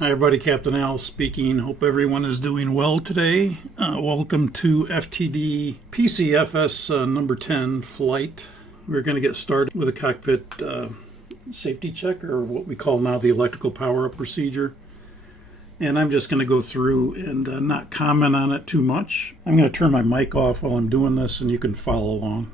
Hi, everybody. Captain Al speaking. Hope everyone is doing well today. Welcome to FTD PCFS number 10 flight. We're going to get started with a cockpit safety check, or what we call now the electrical power up procedure. And I'm just going to go through and not comment on it too much. I'm going to turn my mic off while I'm doing this, and you can follow along.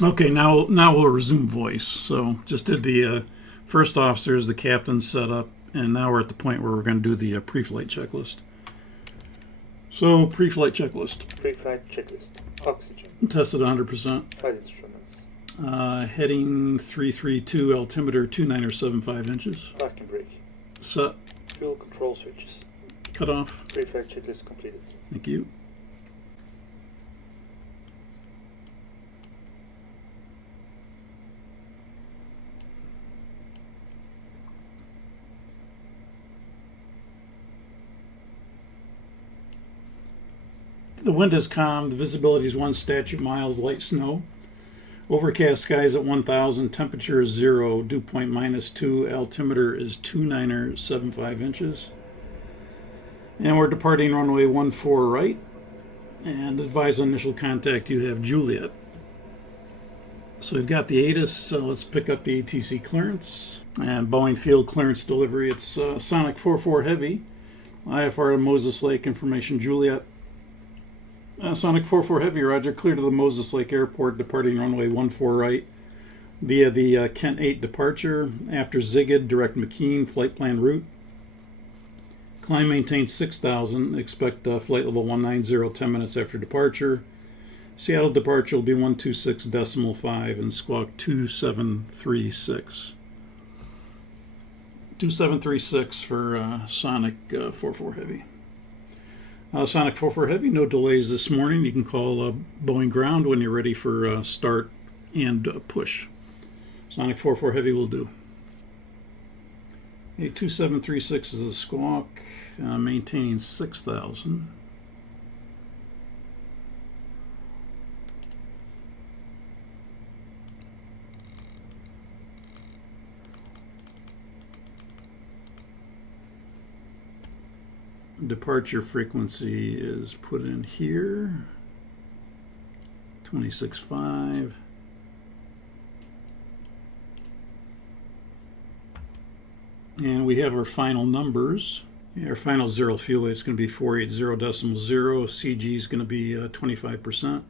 Okay, now we'll resume voice. So just did the first officers, the captain setup, and now we're at the point where we're going to do the pre-flight checklist. So pre-flight checklist. Pre-flight checklist. Oxygen. Tested 100%. Flight instruments. Heading 332, altimeter 2975 inches. Parking brake. Set. Fuel control switches. Cut off. Pre-flight checklist completed. Thank you. The wind is calm. The visibility is 1 statute miles, light snow. Overcast skies at 1,000. Temperature is 0. Dew point -2. Altimeter is 2975 inches. And we're departing runway 14 right. And advise on initial contact you have Juliet. So we've got the ATIS, so let's pick up the ATC clearance. And Boeing field clearance delivery. It's Sonic 44 Heavy. IFR to Moses Lake, information Juliet. Sonic 44 Heavy, roger. Clear to the Moses Lake Airport, departing runway 14 right via the Kent 8 departure. After Zigid, direct McKean, flight plan route. Climb maintained 6,000. Expect flight level 190 10 minutes after departure. Seattle departure will be 126.5 and squawk 2736. 2736 for Sonic 44 Heavy. Sonic 44 Heavy, no delays this morning. You can call Boeing ground when you're ready for start and push. Sonic 44 Heavy will do. 2736 is the squawk, maintaining 6,000. Departure frequency is put in here, 26.5. And we have our final numbers. Our final zero fuel weight is going to be 480.0. CG is going to be 25%.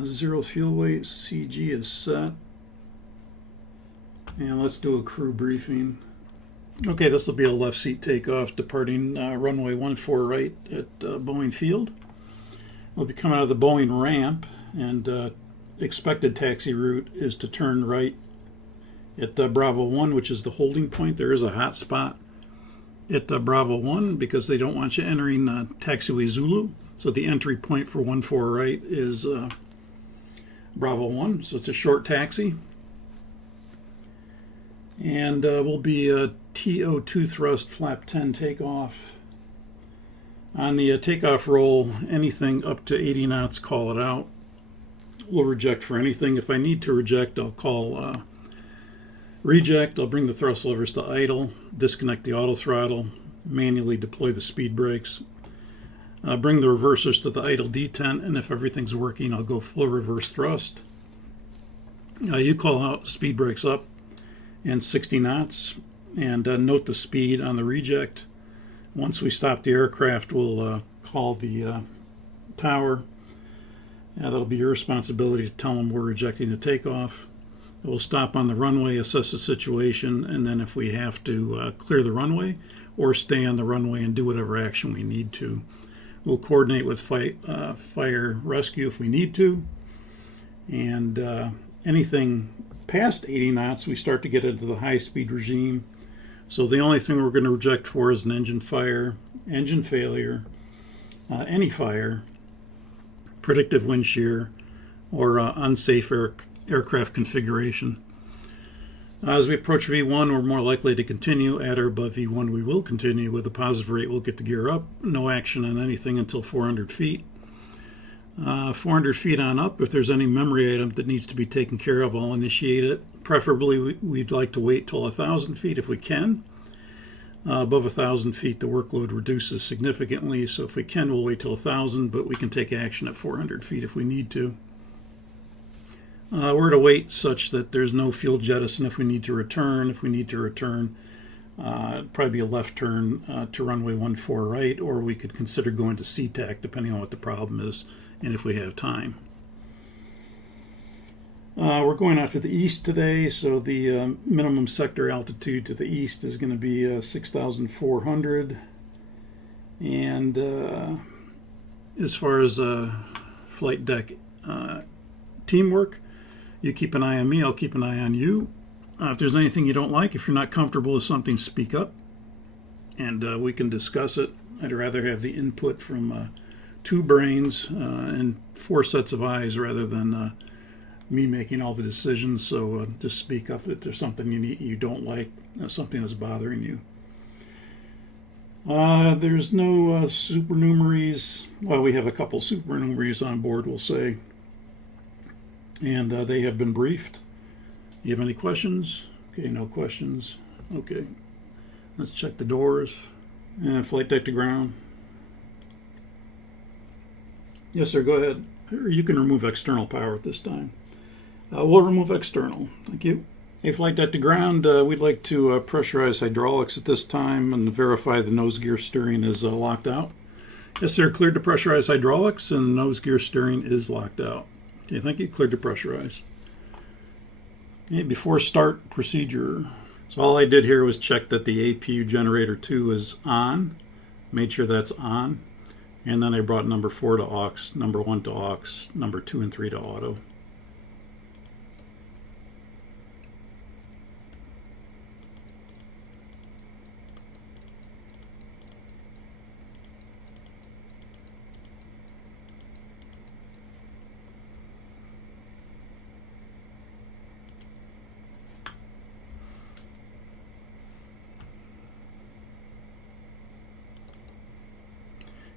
Zero fuel weight, CG is set. And let's do a crew briefing. Okay, this will be a left seat takeoff, departing runway 14 right at Boeing Field. We'll be coming out of the Boeing ramp, and expected taxi route is to turn right at Bravo 1, which is the holding point. There is a hot spot at Bravo 1 because they don't want you entering taxiway Zulu. So the entry point for 14 right is Bravo 1, so it's a short taxi. And we'll be TO2 thrust flap 10 takeoff. On the takeoff roll, anything up to 80 knots, call it out. We'll reject for anything. If I need to reject, I'll call reject. I'll bring the thrust levers to idle, disconnect the auto throttle, manually deploy the speed brakes. Bring the reversers to the idle detent, and if everything's working, I'll go full reverse thrust. You call out speed brakes up and 60 knots, and note the speed on the reject. Once we stop the aircraft, we'll call the tower. That'll be your responsibility to tell them we're rejecting the takeoff. We'll stop on the runway, assess the situation, and then if we have to clear the runway or stay on the runway and do whatever action we need to. We'll coordinate with fire rescue if we need to. And anything past 80 knots, we start to get into the high-speed regime. So the only thing we're going to reject for is an engine fire, engine failure, any fire, predictive wind shear, or unsafe aircraft configuration. As we approach V1, we're more likely to continue. At or above V1, we will continue. With a positive rate, we'll get the gear up. No action on anything until 400 feet. 400 feet on up, if there's any memory item that needs to be taken care of, I'll initiate it. Preferably, we'd like to wait till 1,000 feet if we can. Above 1,000 feet, the workload reduces significantly, so if we can, we'll wait till 1,000, but we can take action at 400 feet if we need to. We're to wait such that there's no fuel jettison if we need to return. If we need to return, it'd probably be a left turn to runway 14 right, or we could consider going to SeaTac depending on what the problem is and if we have time. We're going out to the east today, so the minimum sector altitude to the east is going to be 6,400. And as far as flight deck teamwork, you keep an eye on me, I'll keep an eye on you. If there's anything you don't like, if you're not comfortable with something, speak up, and we can discuss it. I'd rather have the input from two brains and four sets of eyes rather than me making all the decisions. So just speak up if there's something you don't like, something that's bothering you. There's no supernumeraries. Well, we have a couple supernumeraries on board, we'll say, and they have been briefed. You have any questions? Okay, no questions. Okay, let's check the doors. And flight deck to ground. Yes, sir, go ahead. You can remove external power at this time. We'll remove external. Thank you. Hey, flight deck to ground, we'd like to pressurize hydraulics at this time and verify the nose gear steering is locked out. Yes, sir, cleared to pressurize hydraulics and the nose gear steering is locked out. Okay, thank you. Cleared to pressurize. Okay, before start procedure. So all I did here was check that the APU generator 2 is on, made sure that's on, and then I brought number 4 to aux, number 1 to aux, number 2 and 3 to auto.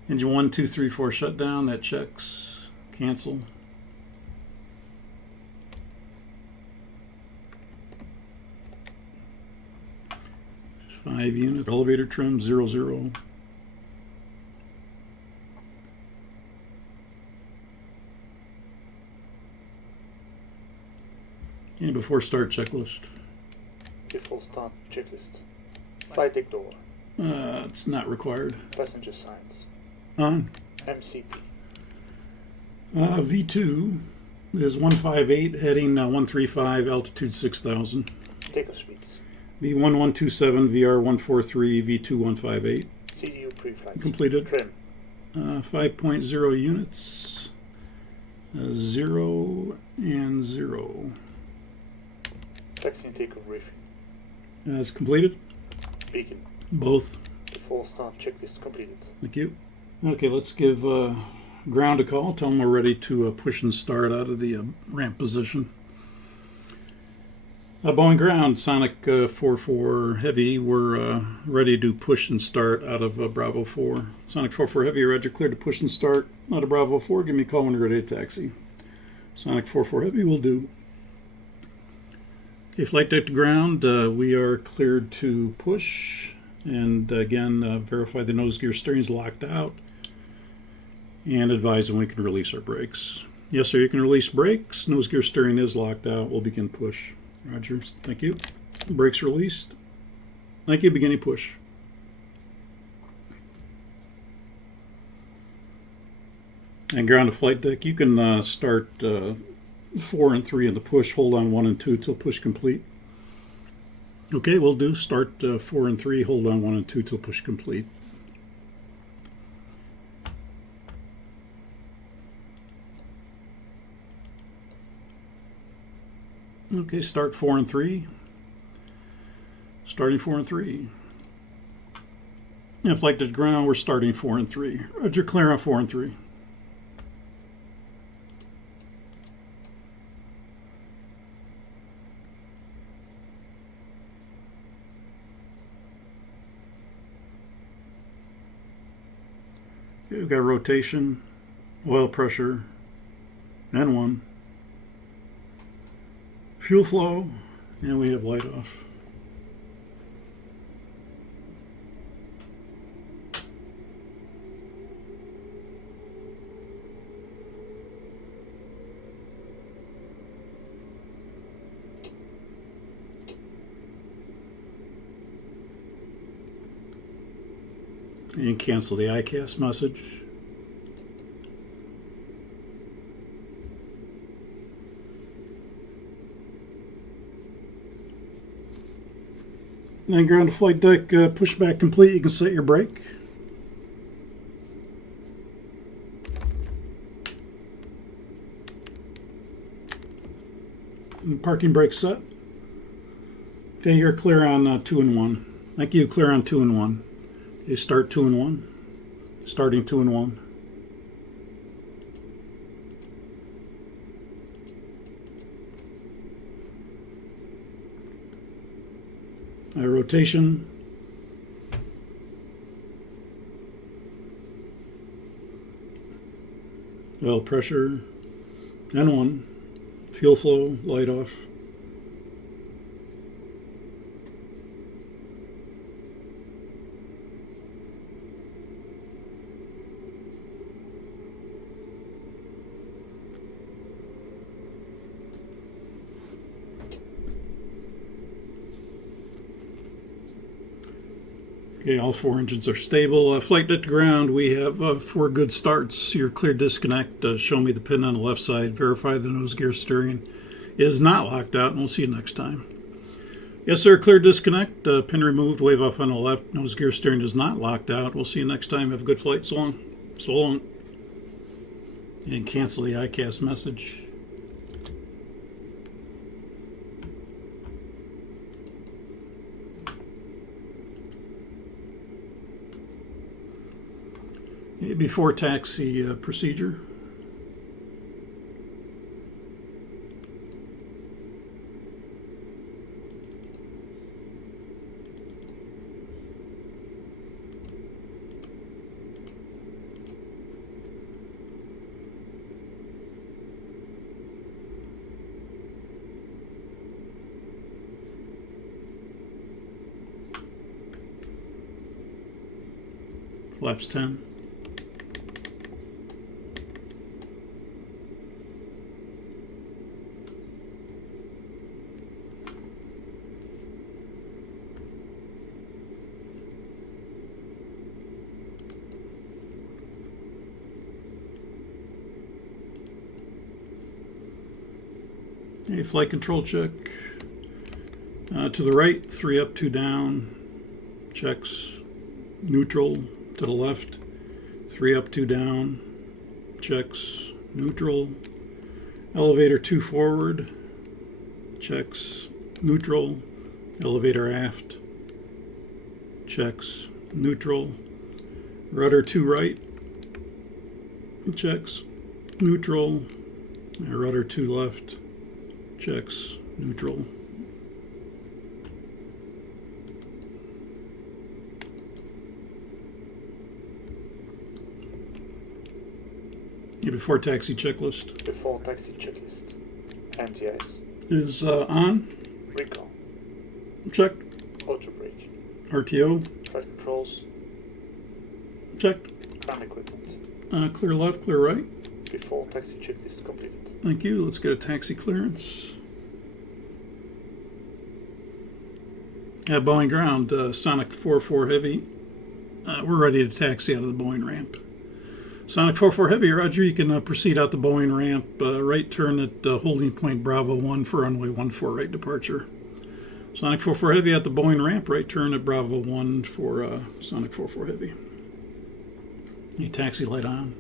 Engine 1, 2, 3, 4 shutdown, that checks. Cancel. Five unit. Elevator trim, 00. And before start checklist. Before start checklist. Flight deck door. It's not required. Passenger signs. On. MCP. V2 is 158, heading 135, altitude 6,000. Takeoff speeds. V1127, VR 143, V2 158. CDU pre-flight. Completed. Trim. 5.0 units. 0 and 0. Vaccine takeoff briefing. As completed. Beacon. Both. Before start checklist completed. Thank you. Okay, let's give ground a call. Tell them we're ready to push and start out of the ramp position. Boeing ground, Sonic 44 Heavy, we're ready to push and start out of Bravo 4. Sonic 44 Heavy, Roger, cleared to push and start out of Bravo 4. Give me a call when you're ready to taxi. Sonic 44 Heavy will do. Okay, flight deck to ground, we are cleared to push. And again, verify the nose gear steering is locked out. And advise when we can release our brakes. Yes, sir, you can release brakes. Nose gear steering is locked out. We'll begin push. Roger, thank you. Brakes released. Thank you, beginning push. And ground to flight deck, you can start 4 and 3 in the push. Hold on 1 and 2 till push complete. Okay, we'll do. Start 4 and 3, hold on 1 and 2 till push complete. Okay, start 4 and 3. Starting 4 and 3. And flight to the ground, we're starting 4 and 3. Roger, clear on 4 and 3. Okay, we've got rotation, oil pressure, N1, fuel flow, and we have light off. And cancel the ICAS message. Then ground to flight deck, pushback complete. You can set your brake. And parking brake set. Okay, you're clear on 2 and 1. Thank you, clear on 2 and 1. Okay, start 2 and 1. Starting 2 and 1. Rotation. Oil pressure. N1. Fuel flow, light off. Okay, all 4 engines are stable. Flight deck to ground, we have 4 good starts. Your clear disconnect. Show me the pin on the left side. Verify the nose gear steering is not locked out, and we'll see you next time. Yes, sir, clear disconnect. Pin removed, wave off on the left. Nose gear steering is not locked out. We'll see you next time. Have a good flight. So long. So long. And cancel the ICAS message. Before taxi procedure. Flaps 10. Okay, flight control check. To the right, 3 up, 2 down. Checks. Neutral. To the left, 3 up, 2 down. Checks. Neutral. Elevator 2 forward. Checks. Neutral. Elevator aft. Checks. Neutral. Rudder 2 right. Checks. Neutral. Rudder 2 left. Checks. Neutral. Before taxi checklist Before taxi checklist. NTS. is on. Recon. Check. Auto brake. RTO. Flight controls. Checked. Ground equipment. Clear left, clear right. Before taxi checklist completed. Thank you. Let's get a taxi clearance. Boeing ground, Sonic 44 Heavy. We're ready to taxi out of the Boeing ramp. Sonic 44 Heavy, Roger, you can proceed out the Boeing ramp. Right turn at holding point Bravo 1 for runway 14 right departure. Sonic 44 Heavy at the Boeing ramp. Right turn at Bravo 1 for Sonic 44 Heavy. You taxi light on.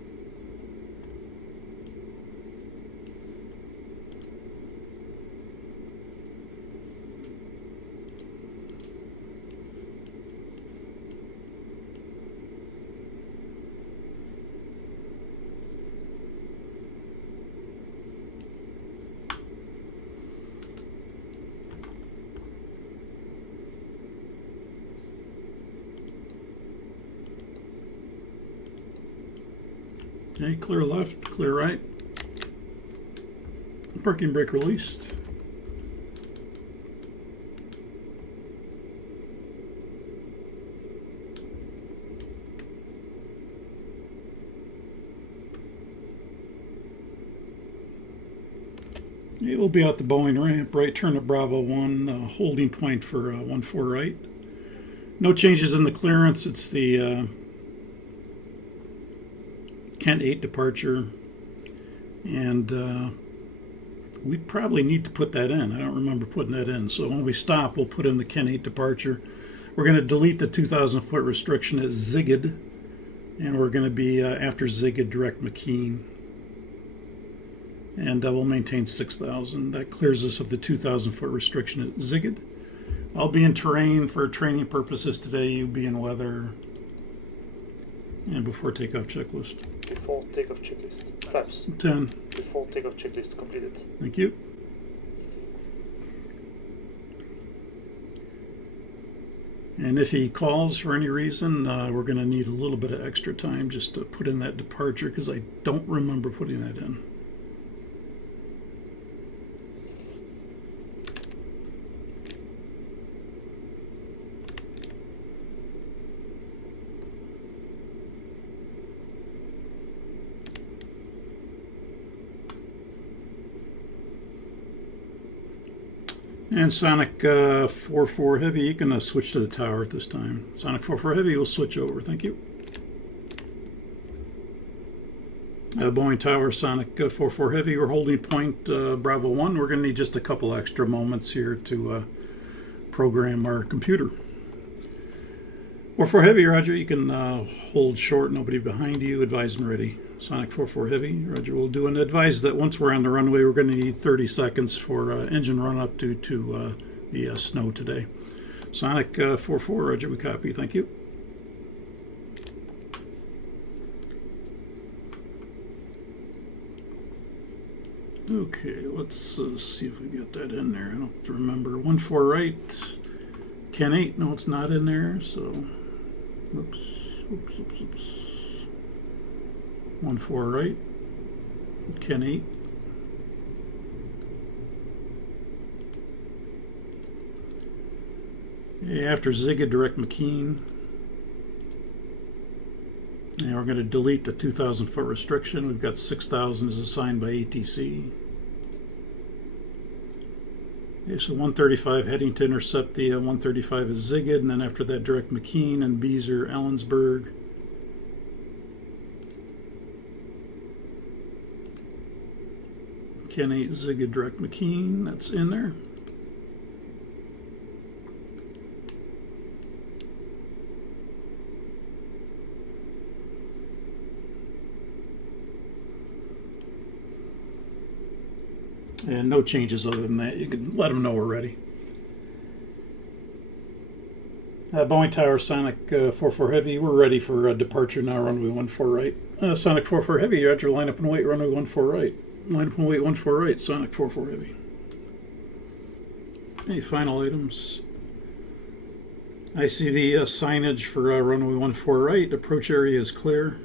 Okay, clear left, clear right. Parking brake released. It will be out the Boeing ramp, right turn at Bravo 1, holding point for 14 right. No changes in the clearance. It's the Kent 8 departure. And we probably need to put that in. I don't remember putting that in. So when we stop, we'll put in the Kent 8 departure. We're going to delete the 2,000 foot restriction at Zigged. And we're going to be after Zigged, direct McKean. And we'll maintain 6,000. That clears us of the 2,000 foot restriction at Zigged. I'll be in terrain for training purposes today. You be in weather. And before takeoff checklist. Before takeoff checklist. Flaps. 10. Before takeoff checklist completed. Thank you. And if he calls for any reason, we're going to need a little bit of extra time just to put in that departure because I don't remember putting that in. And Sonic 4-4 Heavy, you can switch to the tower at this time. Sonic 4-4 Heavy will switch over. Thank you. Boeing Tower, Sonic 4-4 Heavy, we're holding point Bravo 1. We're going to need just a couple extra moments here to program our computer. 4-4 Heavy, Roger, you can hold short, nobody behind you, advise and ready. Sonic 4-4 Heavy, Roger, we'll do and advise that once we're on the runway, we're going to need 30 seconds for engine run-up due to the snow today. Sonic 4-4, Roger, we copy, thank you. Okay, let's see if we get that in there. I don't have to remember. 14 right, Ken 8, no, it's not in there, so, oops. 14 right, Ken 8. After Zigged, direct McKean. And we're going to delete the 2,000 foot restriction. We've got 6,000 is assigned by ATC. Okay, so 135 heading to intercept the 135 is Zigged, and then after that direct McKean and Beezer, Ellensburg. Ken 8 Zigged, direct McKean, that's in there. And no changes other than that. You can let them know we're ready. Boeing Tower, Sonic 4-4 Heavy, we're ready for departure now, runway 14 right. Sonic 4-4 Heavy, Roger, line up and wait, runway 14 right. Line up and wait, 14 right, Sonic 4-4 Heavy. Any final items? I see the signage for runway 14 right. Approach area is clear.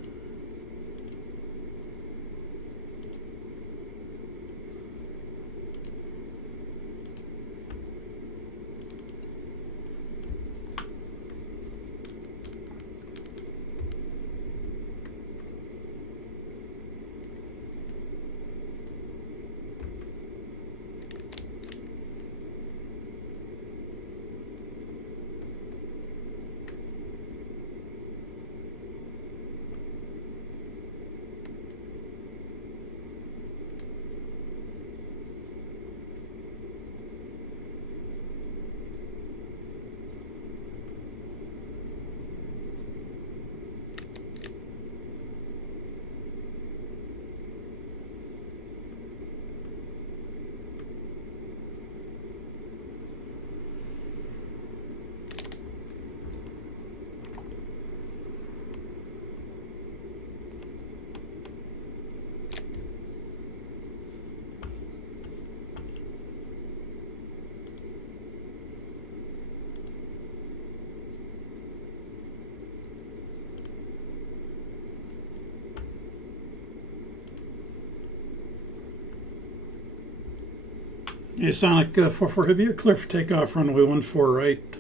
Hey, Sonic 44 Heavy, you're clear for takeoff, runway 14 right.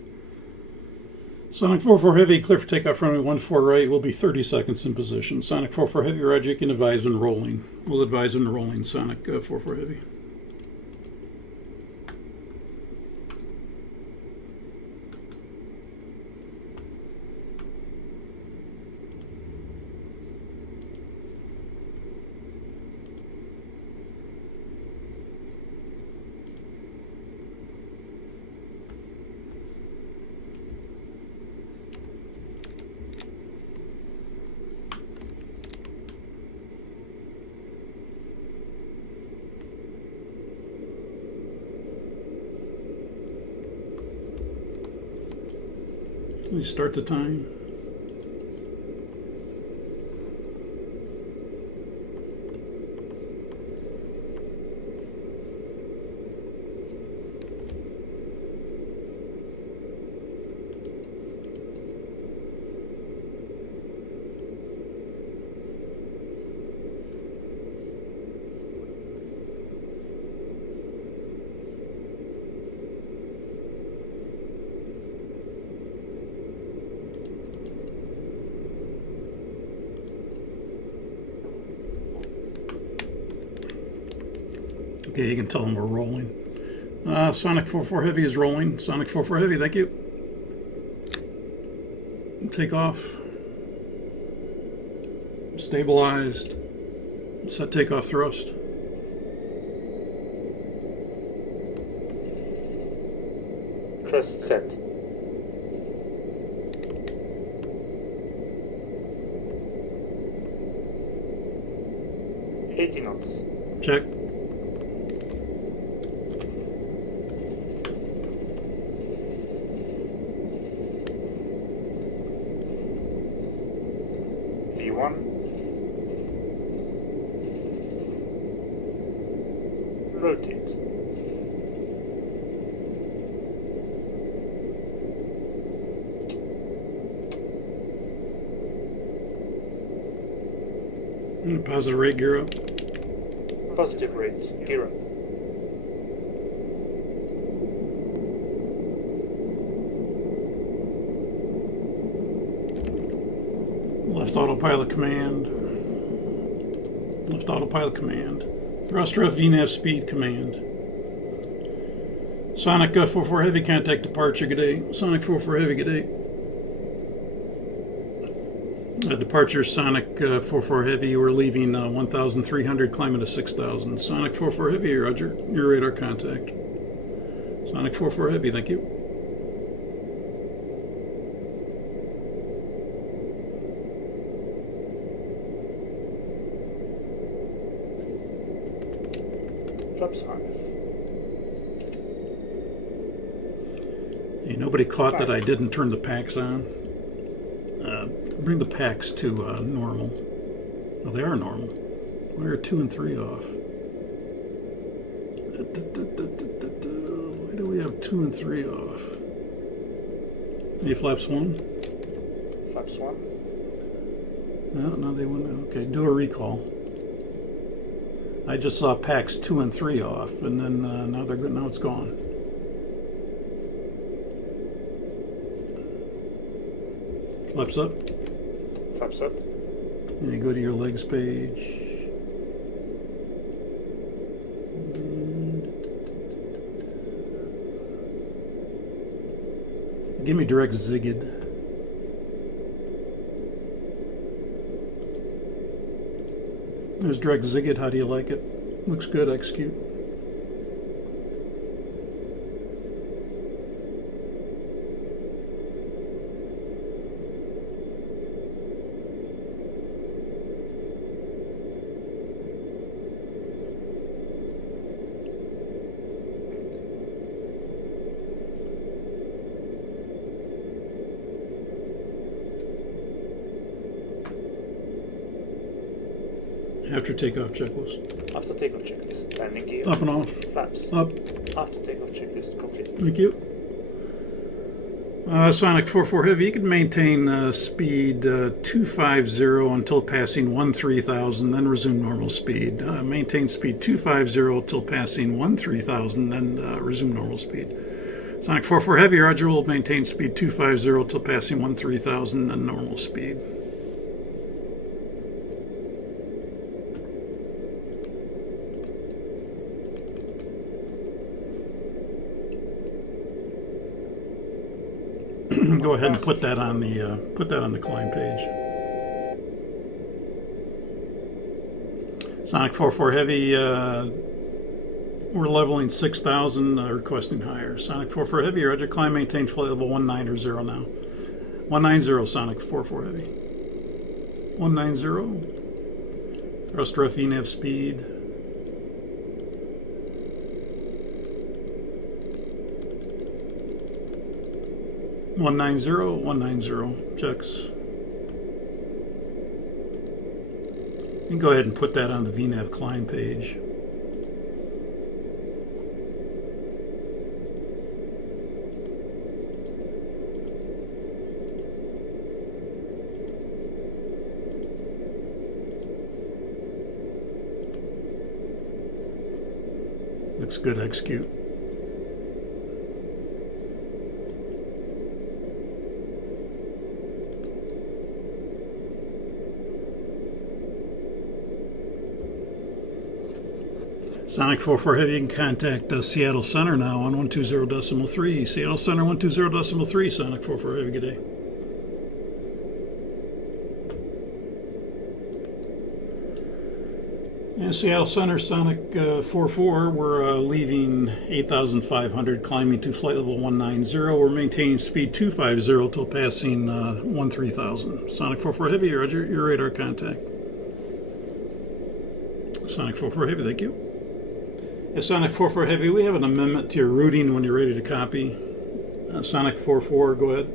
Sonic 44 Heavy, clear for takeoff, runway 14 right. We'll be 30 seconds in position. Sonic 44 Heavy, Roger, you can advise when rolling. We'll advise when rolling, Sonic 44 Heavy. Please start the time. Okay, you can tell them we're rolling. Sonic 44 Heavy is rolling. Sonic 44 Heavy, thank you. Take off. Stabilized. Set takeoff thrust. Thrust set. $80 knots. Check. V1. Rotate. Positive rate gear up. Positive rate. Gear up. Left autopilot command. Left autopilot command. Thrust ref VNAV speed command. Sonic 44 Heavy, contact departure, good day. Sonic 44 Heavy, good day. Departure Sonic 44 Heavy, we're leaving 1,300, climbing to 6,000. Sonic 44 Heavy, Roger, your radar contact. Sonic 44 Heavy, thank you. Flaps on. Hey, nobody caught that I didn't turn the packs on. Bring the packs to normal. Well, they are normal. Why are 2 and 3 off? Why do we have 2 and 3 off? Any flaps 1? Flaps 1. No, they wouldn't. Okay, do a recall. I just saw packs 2 and 3 off, and then now they're good. Now it's gone. Flaps up. Flaps up. And you go to your legs page. Give me direct zigged. There's direct zigged. How do you like it? Looks good. Execute. After takeoff checklist. After takeoff checklist. Landing gear. Up and off. Flaps. Up. After takeoff checklist complete. Thank you. Sonic 44 Heavy, you can maintain speed 250 until passing 13,000, then resume normal speed. Maintain speed 250 until passing 13,000, then resume normal speed. Sonic 44 Heavy, Roger, will maintain speed 250 until passing 13,000, then normal speed. Go ahead and put that on the climb page. Sonic 44 Heavy, we're leveling 6,000, requesting higher. Sonic 44 Heavy, Roger, climb, maintain flight level 190 now. 190, Sonic 44 Heavy. 190. Thrust ref ENAV speed. One nine zero checks. You can go ahead and put that on the VNAV climb page. Looks good, execute. Sonic 44 Heavy, you can contact Seattle Center now on 120.3. Seattle Center 120.3. Sonic 44 Heavy, good day. And Seattle Center, Sonic 44, we're leaving 8,500, climbing to flight level 190. We're maintaining speed 250 till passing 13,000. Sonic 44 Heavy, Roger, your radar contact. Sonic 44 Heavy, thank you. Yes, Sonic 44 Heavy, we have an amendment to your routing when you're ready to copy. Sonic 44, go ahead.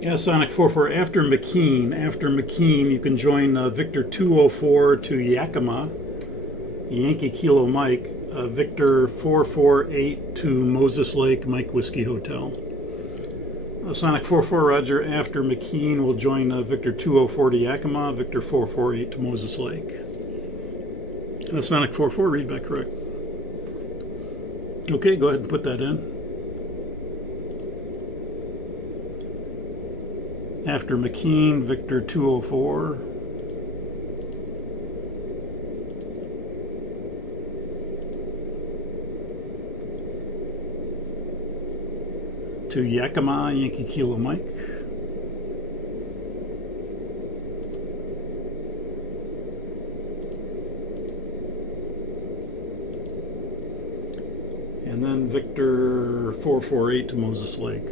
Yeah, Sonic 44, after McKean, you can join Victor 204 to Yakima, Yankee Kilo Mike, Victor 448 to Moses Lake, Mike Whiskey Hotel. Sonic 44, Roger, after McKean, will join Victor 204 to Yakima, Victor 448 to Moses Lake. Sonic 44, read back correct. Okay, go ahead and put that in. After McKean, Victor 204. To Yakima, Yankee Kilo Mike. And then Victor 448 to Moses Lake.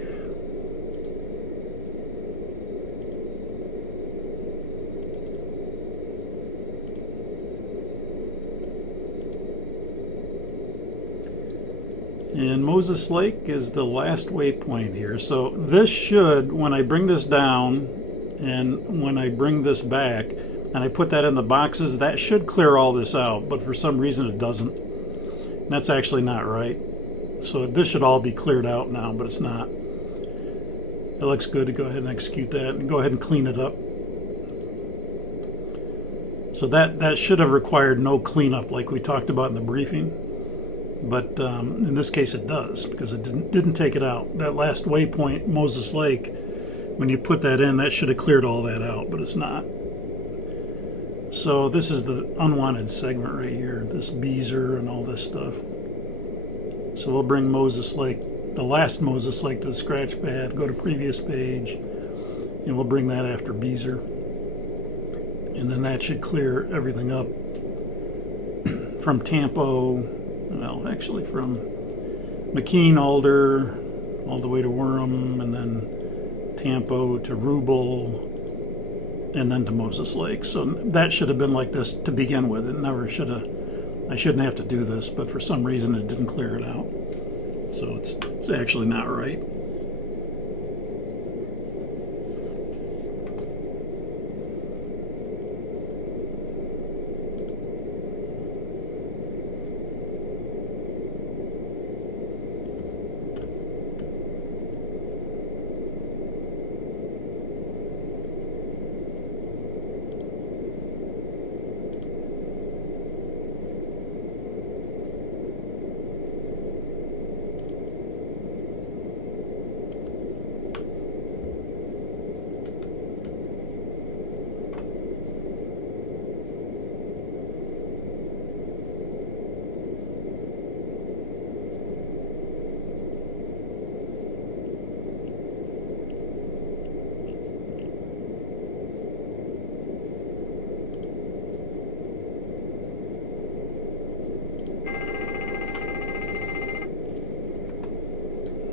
And Moses Lake is the last waypoint here. So this should, when I bring this down and when I bring this back and I put that in the boxes, that should clear all this out. But for some reason it doesn't. And that's actually not right. So this should all be cleared out now, but it's not. It looks good to go ahead and execute that and go ahead and clean it up. So that should have required no cleanup like we talked about in the briefing. But in this case it does, because it didn't take it out. That last waypoint, Moses Lake, when you put that in, that should have cleared all that out, but it's not. So this is the unwanted segment right here, this Beezer and all this stuff. So we'll bring Moses Lake, the last Moses Lake, to the scratch pad, go to previous page, and we'll bring that after Beezer. And then that should clear everything up from Tampo, well, actually from McKean, Alder, all the way to Worham, and then Tampo to Rubel, and then to Moses Lake. So that should have been like this to begin with. It never should have, I shouldn't have to do this, but for some reason it didn't clear it out. So it's actually not right.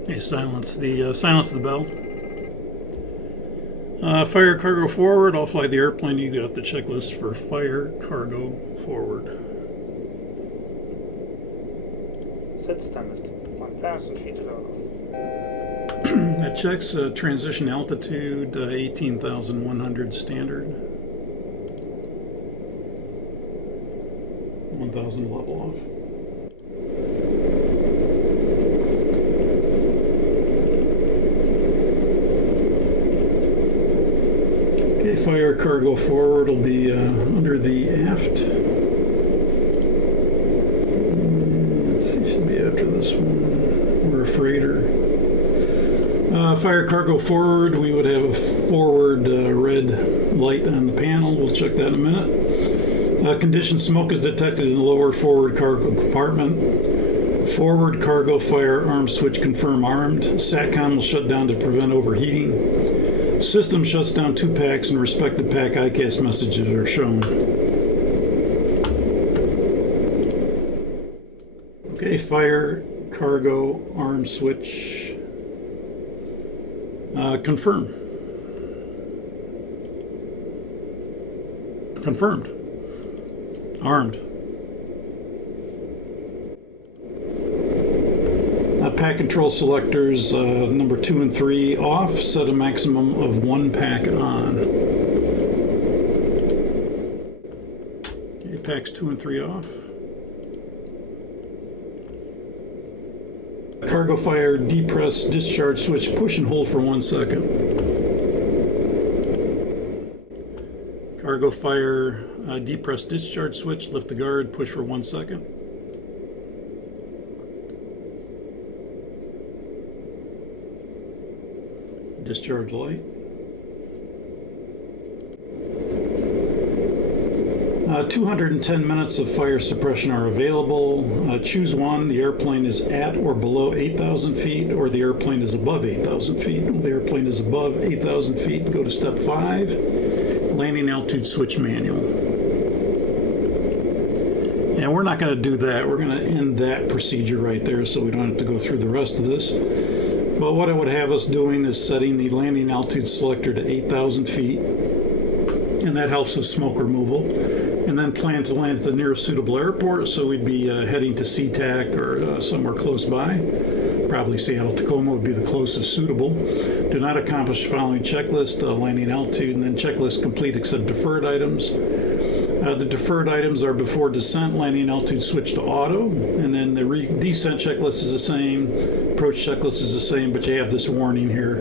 Okay, silence the bell. Fire cargo forward. I'll fly the airplane. You got the checklist for fire cargo forward. Set standard 1,000 feet above. That checks transition altitude 18,100 standard. 1,000 level off. Okay, fire cargo forward will be under the aft. Let's see, should be after this one. We're a freighter. Fire cargo forward, we would have a forward red light on the panel. We'll check that in a minute. Condition smoke is detected in the lower forward cargo compartment. Forward cargo fire arm switch confirm armed. SATCOM will shut down to prevent overheating. System shuts down 2 packs and respective pack ICAST messages are shown. Okay, fire cargo arm switch. Confirm. Confirmed. Armed. Pack control selectors number 2 and 3 off. Set a maximum of 1 pack on. Okay, packs 2 and 3 off. Cargo fire depress discharge switch push and hold for 1 second. Cargo fire depress discharge switch, lift the guard, push for 1 second. Discharge light. 210 minutes of fire suppression are available. Choose one. The airplane is at or below 8,000 feet, or the airplane is above 8,000 feet. When the airplane is above 8,000 feet, go to step 5, landing altitude switch manual. And we're not going to do that. We're going to end that procedure right there so we don't have to go through the rest of this. But what it would have us doing is setting the landing altitude selector to 8,000 feet, and that helps with smoke removal. And then plan to land at the nearest suitable airport, so we'd be heading to SeaTac or somewhere close by. Probably Seattle-Tacoma would be the closest suitable. Do not accomplish the following checklist, landing altitude, and then checklist complete except deferred items. The deferred items are before descent, landing altitude switch to auto, and then the descent checklist is the same, approach checklist is the same, but you have this warning here.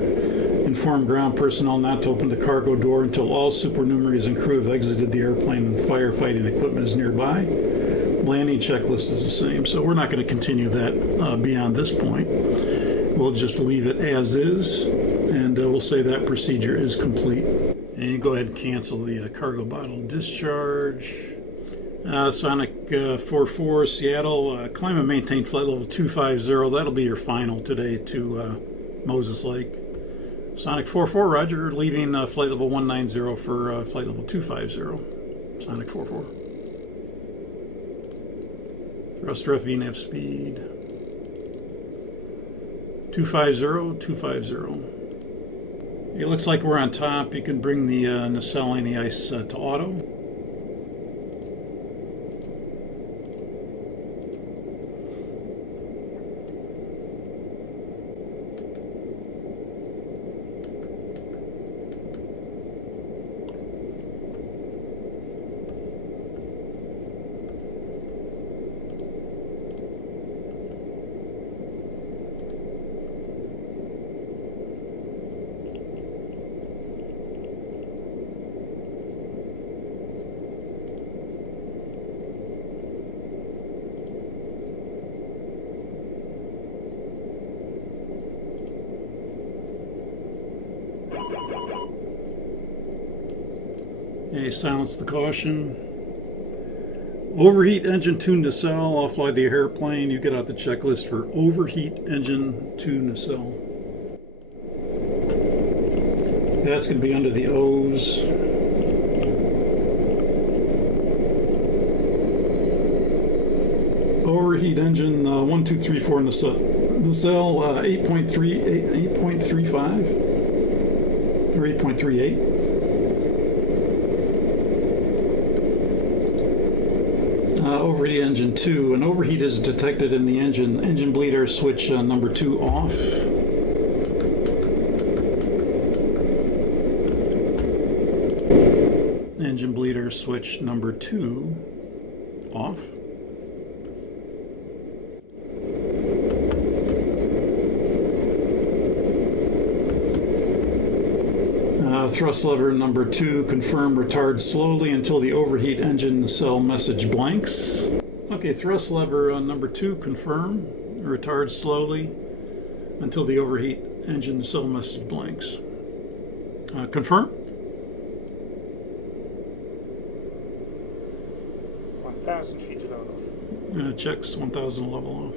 Inform ground personnel not to open the cargo door until all supernumeraries and crew have exited the airplane and firefighting equipment is nearby. Landing checklist is the same, so we're not going to continue that beyond this point. We'll just leave it as is, and we'll say that procedure is complete. And you go ahead and cancel the cargo bottle discharge. Sonic 44 Seattle, climb and maintain flight level 250. That'll be your final today to Moses Lake. Sonic 44, roger, leaving flight level 190 for flight level 250. Sonic 44. Thruster VNAV speed. 250, 250. It looks like we're on top. You can bring the nacelle anti-ice to auto. Okay, silence the caution. Overheat engine to nacelle. I'll fly the airplane. You get out the checklist for overheat engine to nacelle. That's going to be under the O's. overheat engine 1234 nacelle 8.35 or 8.38. Overheat engine 2. An overheat is detected in the engine. Engine bleed air switch number 2 off. Engine bleed air switch number 2 off. Thrust lever number 2, confirm retard slowly until the overheat engine nacelle message blanks. Okay, thrust lever number 2, confirm, retard slowly until the overheat engine nacelle message blanks. Confirm. 1,000 feet level off. Checks 1,000 level off.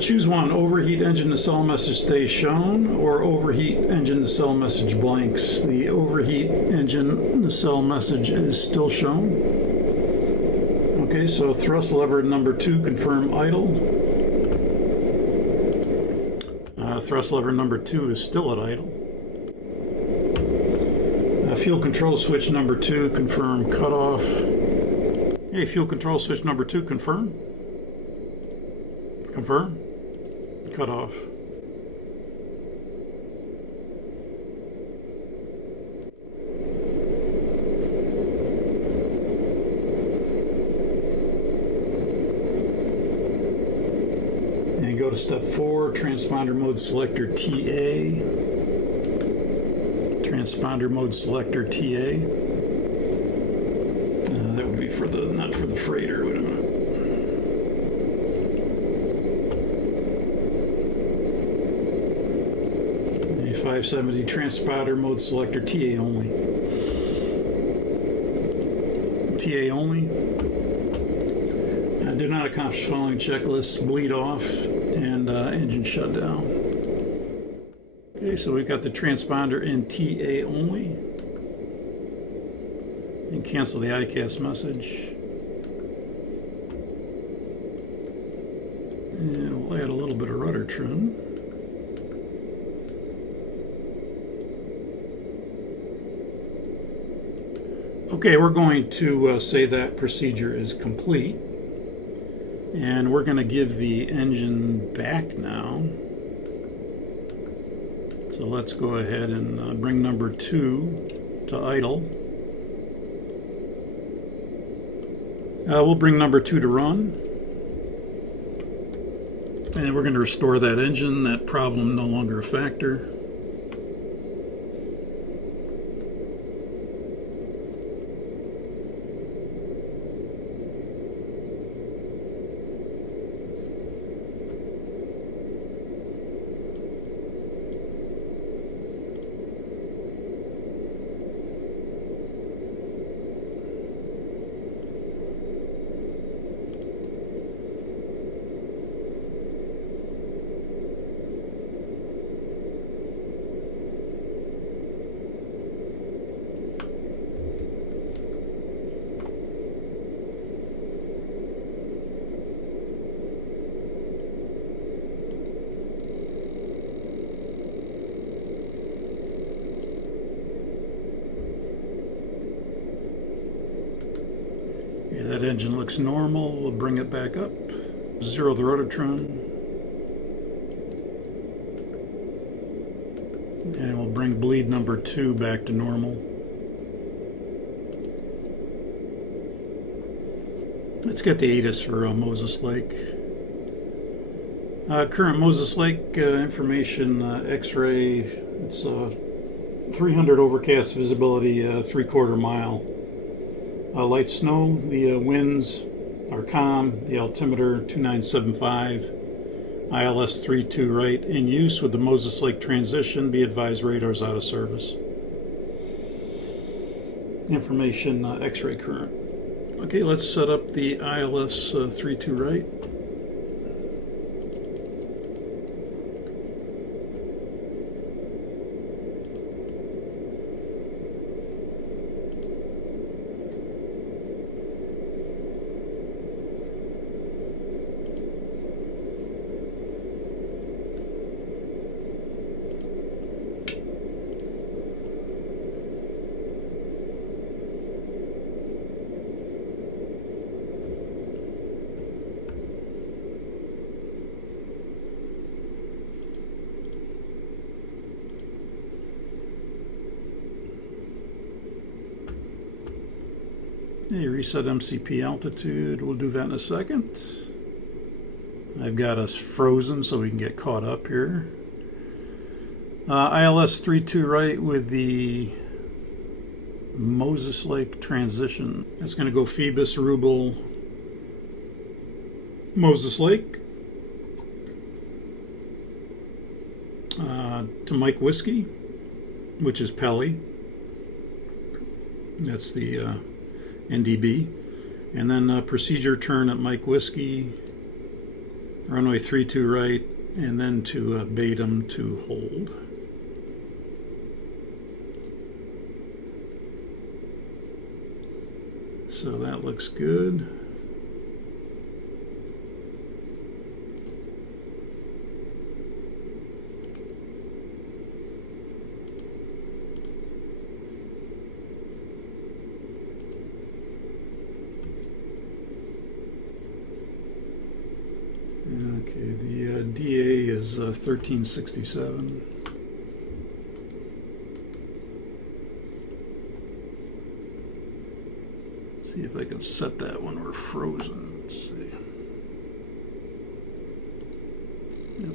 Choose one. Overheat engine nacelle message stays shown, or overheat engine nacelle message blanks. The overheat engine nacelle message is still shown. Okay, so thrust lever number 2, confirm idle. Thrust lever number 2 is still at idle. Fuel control switch number 2, confirm cutoff. Hey, fuel control switch number 2, confirm. Confirm. Cut off. And go to step 4, transponder mode selector TA. Transponder mode selector TA. That would be for the, not for the freighter. Wait a minute. 570 transponder mode selector TA only. TA only. Do not accomplish following checklists: bleed off and engine shutdown. Okay, so we've got the transponder in TA only. And cancel the ICAS message. And we'll add a little bit of rudder trim. Okay, we're going to say that procedure is complete, and we're going to give the engine back now. So let's go ahead and bring number 2 to idle. We'll bring number 2 to run, and we're going to restore that engine. That problem no longer a factor. Yeah, that engine looks normal. We'll bring it back up. Zero the rotor trim. And we'll bring bleed number 2 back to normal. Let's get the ATIS for Moses Lake. Current Moses Lake information, X-ray. It's 300 overcast visibility, 3/4 mile. Light snow. The winds are calm. The altimeter 2975. ILS 32 right. In use with the Moses Lake transition. Be advised, radar's out of service. information X-ray current. Okay, let's set up the ILS 32 right. Hey, reset MCP altitude. We'll do that in a second. I've got us frozen so we can get caught up here. ILS 32 right with the Moses Lake transition. It's going to go Phoebus, Rubel, Moses Lake. To Mike Whiskey, which is Pelly. That's the NDB. And then procedure turn at Mike Whiskey, runway 32 right, and then to Batum to hold. So that looks good. Okay, the DA is 1367. See if I can set that when we're frozen. Let's see. Yep.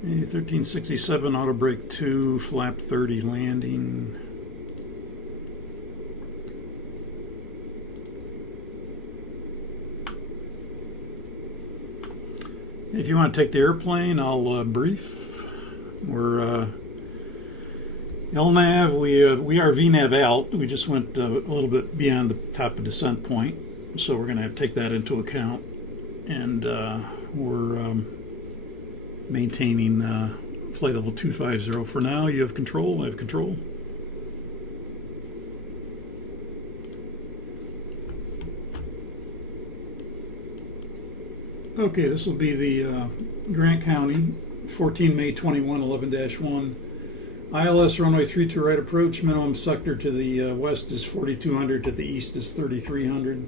A 1367 auto brake 2, flap 30 landing. If you want to take the airplane, I'll brief. We're LNAV, we are VNAV out. We just went a little bit beyond the top of descent point, so we're going to have to take that into account. And we're maintaining flight level 250 for now. You have control, I have control. Okay, this will be the Grant County, 14 May 21, 11-1. ILS runway 32 right approach. Minimum sector to the west is 4200, to the east is 3300.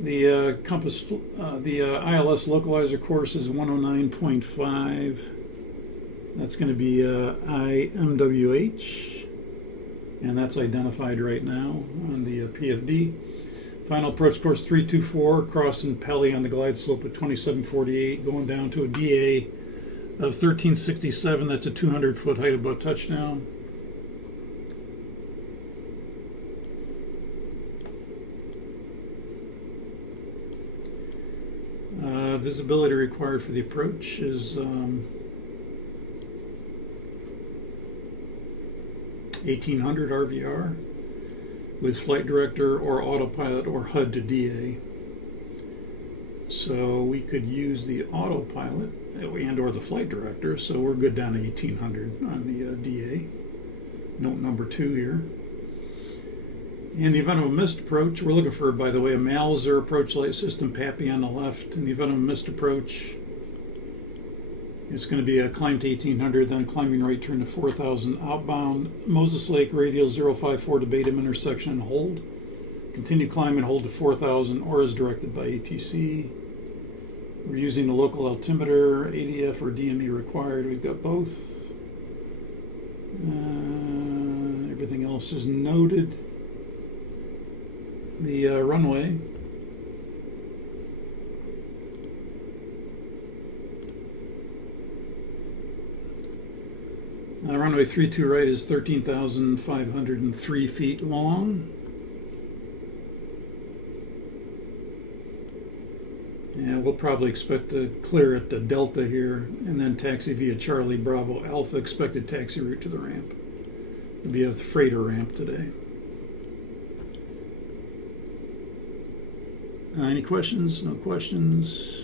The compass, the ILS localizer course is 109.5. That's going to be IMWH, and that's identified right now on the PFD. Final approach course 324, crossing Pelly on the glide slope at 2748, going down to a DA of 1367. That's a 200-foot height above touchdown. Visibility required for the approach is 1800 RVR with flight director or autopilot or HUD to DA. So we could use the autopilot and or the flight director, so we're good down to 1800 on the DA. Note number 2 here. In the event of a missed approach, we're looking for, by the way, a Malzer approach light system, PAPI on the left. In the event of a missed approach, it's going to be a climb to 1800, then climbing right turn to 4000 outbound. Moses Lake radial 054 to Batum intersection and hold. Continue climb and hold to 4000 or as directed by ATC. We're using the local altimeter, ADF or DME required. We've got both. Everything else is noted. The runway Runway 32 right is 13,503 feet long. And we'll probably expect to clear at the Delta here and then taxi via Charlie Bravo Alpha. Expected taxi route to the ramp. It'll be a freighter ramp today. Any questions? No questions?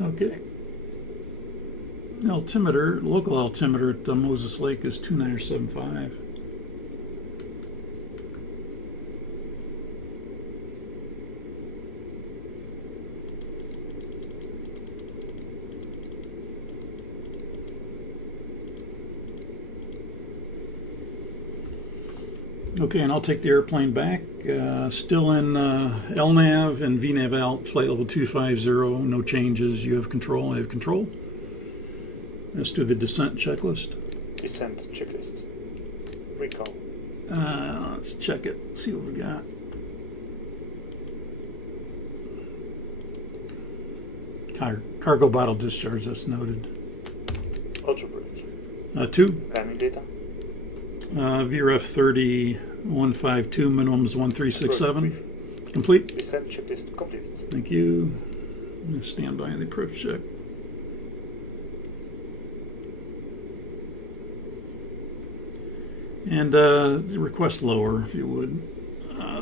Okay. Altimeter, local altimeter at Moses Lake is 2975. Okay, and I'll take the airplane back. Still in LNAV and VNAV out, flight level 250, no changes. You have control, I have control. Let's do the descent checklist. Descent checklist. Recall. Let's check it, see what we got. Cargo bottle discharge, that's noted. Auto bridge. 2. Landing data. VRF 30152, minimums 1367. Complete. Descent checklist complete. Thank you. I'm going to stand by on the approach check. And request lower, if you would.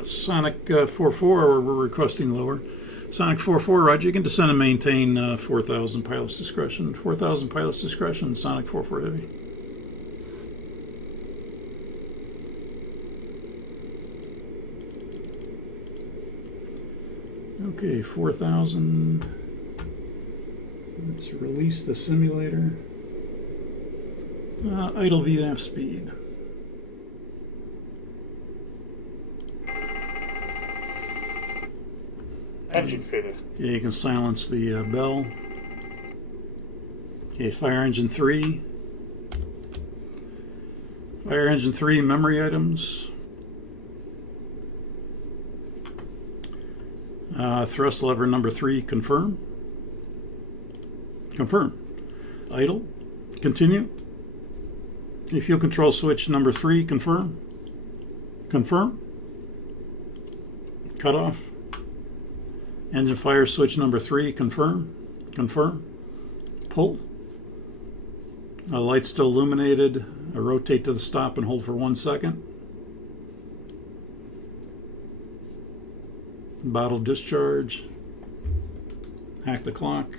Sonic 44, we're requesting lower. Sonic 44, Roger, you can descend and maintain 4,000 pilot's discretion. 4,000 pilot's discretion, Sonic 44 Heavy. Okay, 4,000. Let's release the simulator. Idle VNAV speed. Engine failure. Yeah, you can silence the bell. Okay, fire engine 3. Fire engine 3, memory items. Thrust lever number 3, confirm. Confirm. Idle. Continue. Fuel control switch number 3, confirm. Confirm. Cut off. Engine fire switch number 3, confirm. Confirm. Pull. Light still illuminated. Rotate to the stop and hold for 1 second. Bottle discharge. Hack the clock.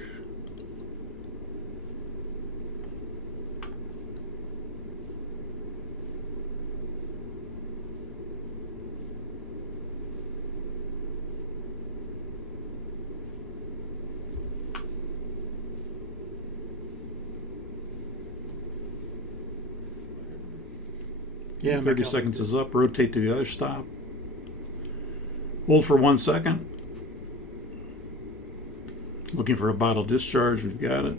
Yeah, 30 seconds is up. Rotate to the other stop. Hold for 1 second. Looking for a bottle discharge. We've got it.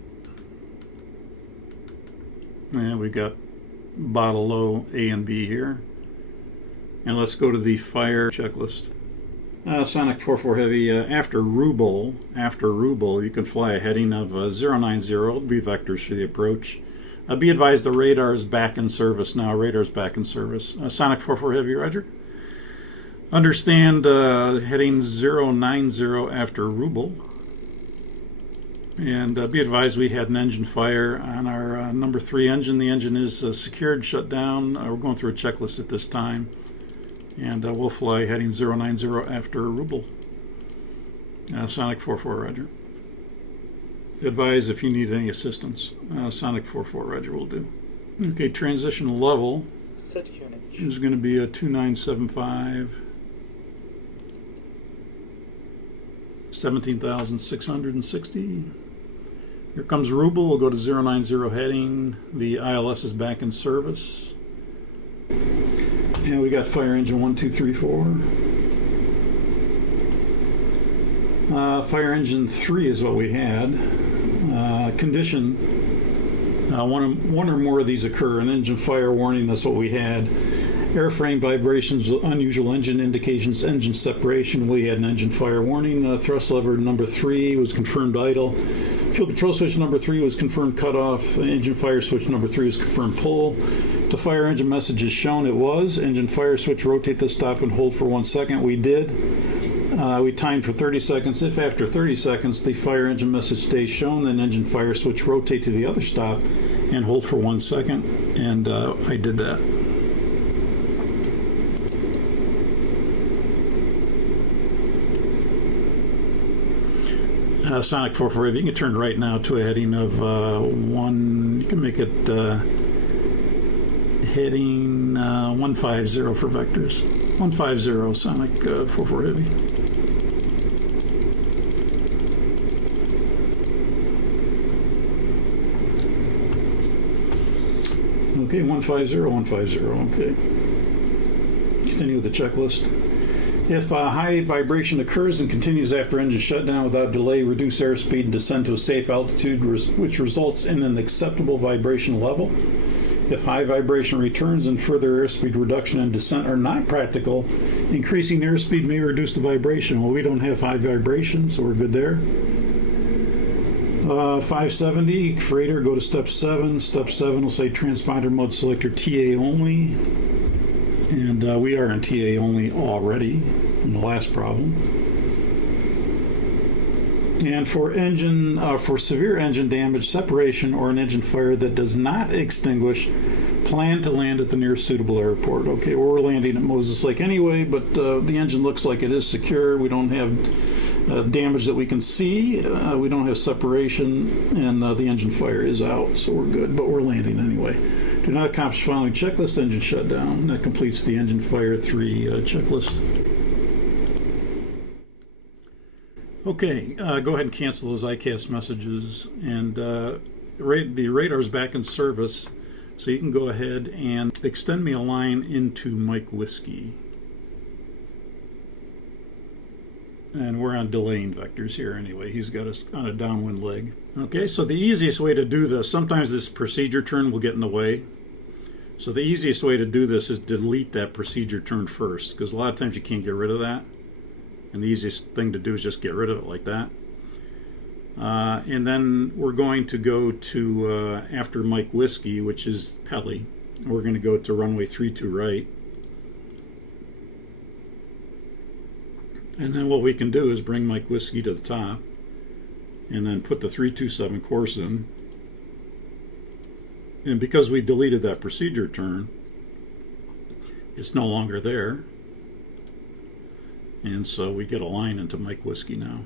And we got bottle low A and B here. And let's go to the fire checklist. Sonic 44 Heavy, after Ruble, you can fly a heading of 090. It'll be vectors for the approach. Be advised the radar is back in service now. Radar's back in service. Sonic 44 Heavy, Roger. Understand heading 090 after Ruble. And be advised we had an engine fire on our number 3 engine. The engine is secured, shut down. We're going through a checklist at this time. And we'll fly heading 090 after Ruble. Sonic 44, Roger. Advise if you need any assistance. Sonic 44, Roger, will do. Okay, transition level Set unit. is going to be a 2975. 17,660. Here comes Ruble. We'll go to 090 heading. The ILS is back in service. And we got fire engine 1, 2, 3, 4. Fire engine 3 is what we had. Condition, one or more of these occur. An engine fire warning, that's what we had. Airframe vibrations, unusual engine indications, engine separation. We had an engine fire warning. Thrust lever number 3 was confirmed idle. Fuel control switch number 3 was confirmed cut off. Engine fire switch number 3 was confirmed pull. The fire engine message is shown. It was. Engine fire switch, rotate the stop and hold for 1 second. We did. We timed for 30 seconds. If after 30 seconds the fire engine message stays shown, then engine fire switch, rotate to the other stop and hold for 1 second. And I did that. Sonic 44, you can turn right now to a heading of 1, you can make it heading 150 for vectors. 150, Sonic 44 Heavy. Okay, 150, 150, okay. Continue with the checklist. If high vibration occurs and continues after engine shutdown without delay, reduce airspeed and descend to a safe altitude, which results in an acceptable vibration level. If high vibration returns and further airspeed reduction and descent are not practical, increasing airspeed may reduce the vibration. Well, we don't have high vibration, so we're good there. 570, freighter, go to step 7. Step 7 will say transponder mode selector TA only. And we are in TA only already from the last problem. And for severe engine damage, separation, or an engine fire that does not extinguish, plan to land at the nearest suitable airport. Okay, well, we're landing at Moses Lake anyway, but the engine looks like it is secure. We don't have damage that we can see. We don't have separation, and the engine fire is out, so we're good, but we're landing anyway. Do not accomplish following checklist, engine shutdown. That completes the engine fire 3 checklist. Okay, go ahead and cancel those ICAS messages. And the radar is back in service, so you can go ahead and extend me a line into Mike Whiskey. And we're on delaying vectors here anyway. He's got us on a downwind leg. Okay, so the easiest way to do this, sometimes this procedure turn will get in the way. So the easiest way to do this is delete that procedure turn first, because a lot of times you can't get rid of that. And the easiest thing to do is just get rid of it like that. And then we're going to go to, after Mike Whiskey, which is Pelly, we're going to go to runway 32 right. And then what we can do is bring Mike Whiskey to the top and then put the 327 course in. And because we deleted that procedure turn, it's no longer there. And so we get a line into Mike Whiskey now.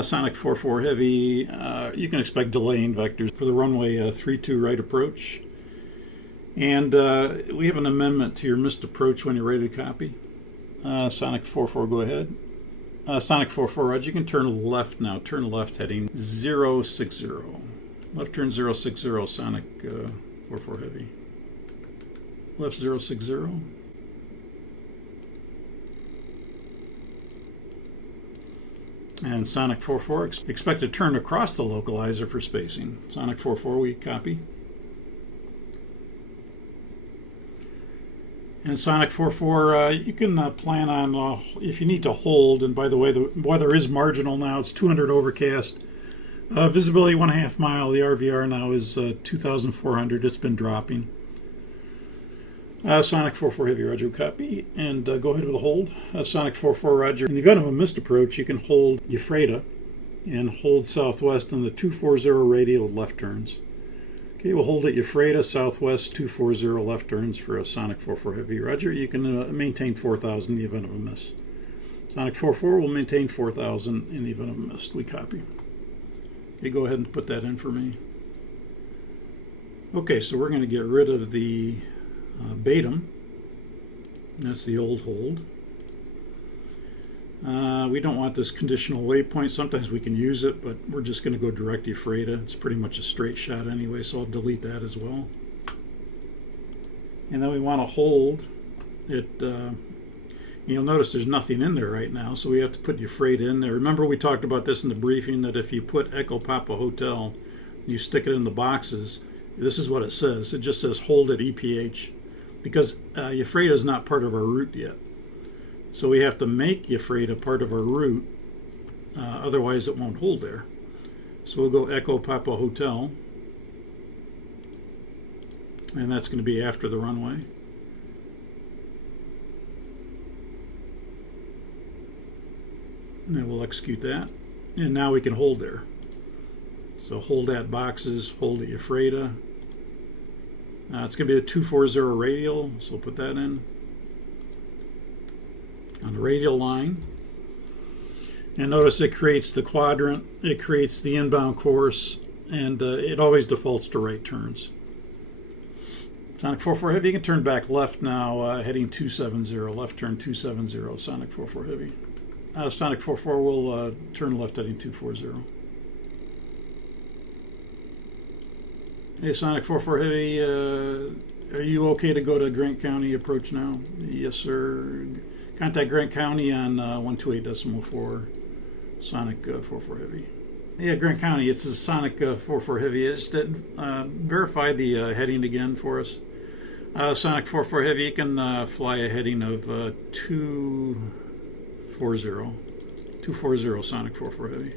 Sonic 44 Heavy, you can expect delaying vectors for the runway 32 right approach. And we have an amendment to your missed approach when you're ready to copy. Sonic 44, go ahead. Sonic 44, Roger, you can turn left now. Turn left heading 060. Left turn 060, Sonic 44 Heavy. Left 060. And Sonic 44, expect to turn across the localizer for spacing. Sonic 44, we copy. And Sonic 44, you can plan on, if you need to hold, and by the way, the weather is marginal now, it's 200 overcast. Visibility 1.5 mile, the RVR now is 2,400, it's been dropping. Sonic 44 Heavy, Roger, copy, and go ahead with a hold. Sonic 44, Roger. In the event of a missed approach, you can hold Ephrata and hold southwest in the 240 radial left turns. Okay, we'll hold at Ephrata, southwest 240 left turns for a Sonic 44 Heavy, Roger. You can maintain 4,000 in the event of a miss. Sonic 44 will maintain 4,000 in the event of a miss. We copy. Okay, go ahead and put that in for me. Okay, so we're going to get rid of the Batum. That's the old hold. We don't want this conditional waypoint. Sometimes we can use it, but we're just going to go direct Ephrata. It's pretty much a straight shot anyway, so I'll delete that as well. And then we want to hold it. You'll notice there's nothing in there right now, so we have to put Ephrata in there. Remember we talked about this in the briefing, that if you put Echo Papa Hotel, you stick it in the boxes, This is what it says. It just says hold at EPH because Ephrata is not part of our route yet. So we have to make Ephrata part of our route. Otherwise, it won't hold there. So we'll go Echo Papa Hotel. And that's going to be after the runway. And then we'll execute that. And now we can hold there. So hold at boxes, hold at Ephrata. It's going to be the 240 radial, so we'll put that in. On the radial line. And notice it creates the quadrant, it creates the inbound course, and it always defaults to right turns. Sonic 44 Heavy, you can turn back left now, heading 270, left turn 270, Sonic 44 Heavy. Sonic 44 will turn left heading 240. Hey, Sonic 44 Heavy, are you okay to go to Grant County approach now? Yes, sir. Contact Grant County on 128.4, Sonic 44 Heavy. Yeah, Grant County, it's a Sonic 44 Heavy. It's verify the heading again for us. Sonic 44 Heavy, you can fly a heading of 240 Sonic 44 Heavy.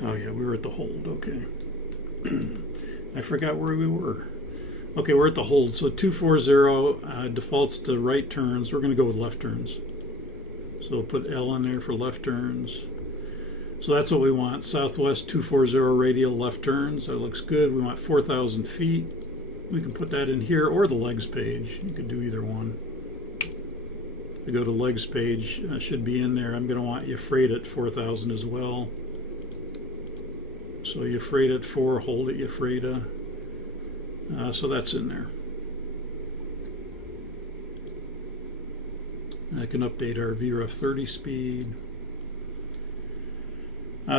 Oh yeah, we were at the hold, okay. I forgot where we were. Okay, we're at the hold. So 240 defaults to right turns. We're going to go with left turns. So we'll put L in there for left turns. So that's what we want. Southwest 240 radial left turns. That looks good. We want 4,000 feet. We can put that in here or the legs page. You could do either one. If we go to legs page, should be in there. I'm going to want Ephrata at 4,000 as well. So Ephrata at 4, hold at Ephrata. So that's in there. I can update our VREF 30 speed.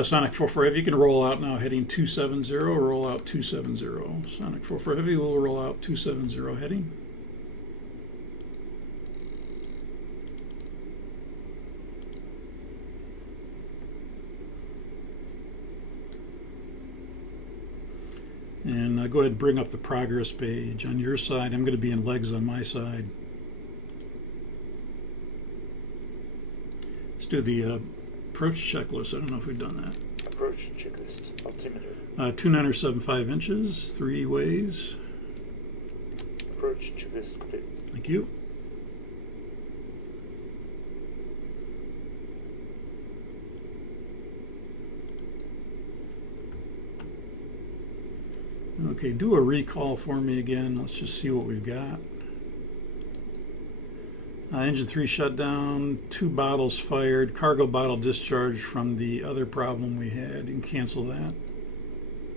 Sonic 44 Heavy, you can roll out now heading 270, roll out 270. Sonic 44 Heavy will roll out 270 heading. And go ahead and bring up the progress page on your side. I'm going to be in legs on my side. Let's do the approach checklist. I don't know if we've done that. Approach checklist. Altimeter. 2975 inches, 3 ways. Approach checklist complete. Thank you. Okay, do a recall for me again. Let's just see what we've got. Engine 3 shut down, 2 bottles fired, cargo bottle discharged from the other problem we had. You can cancel that.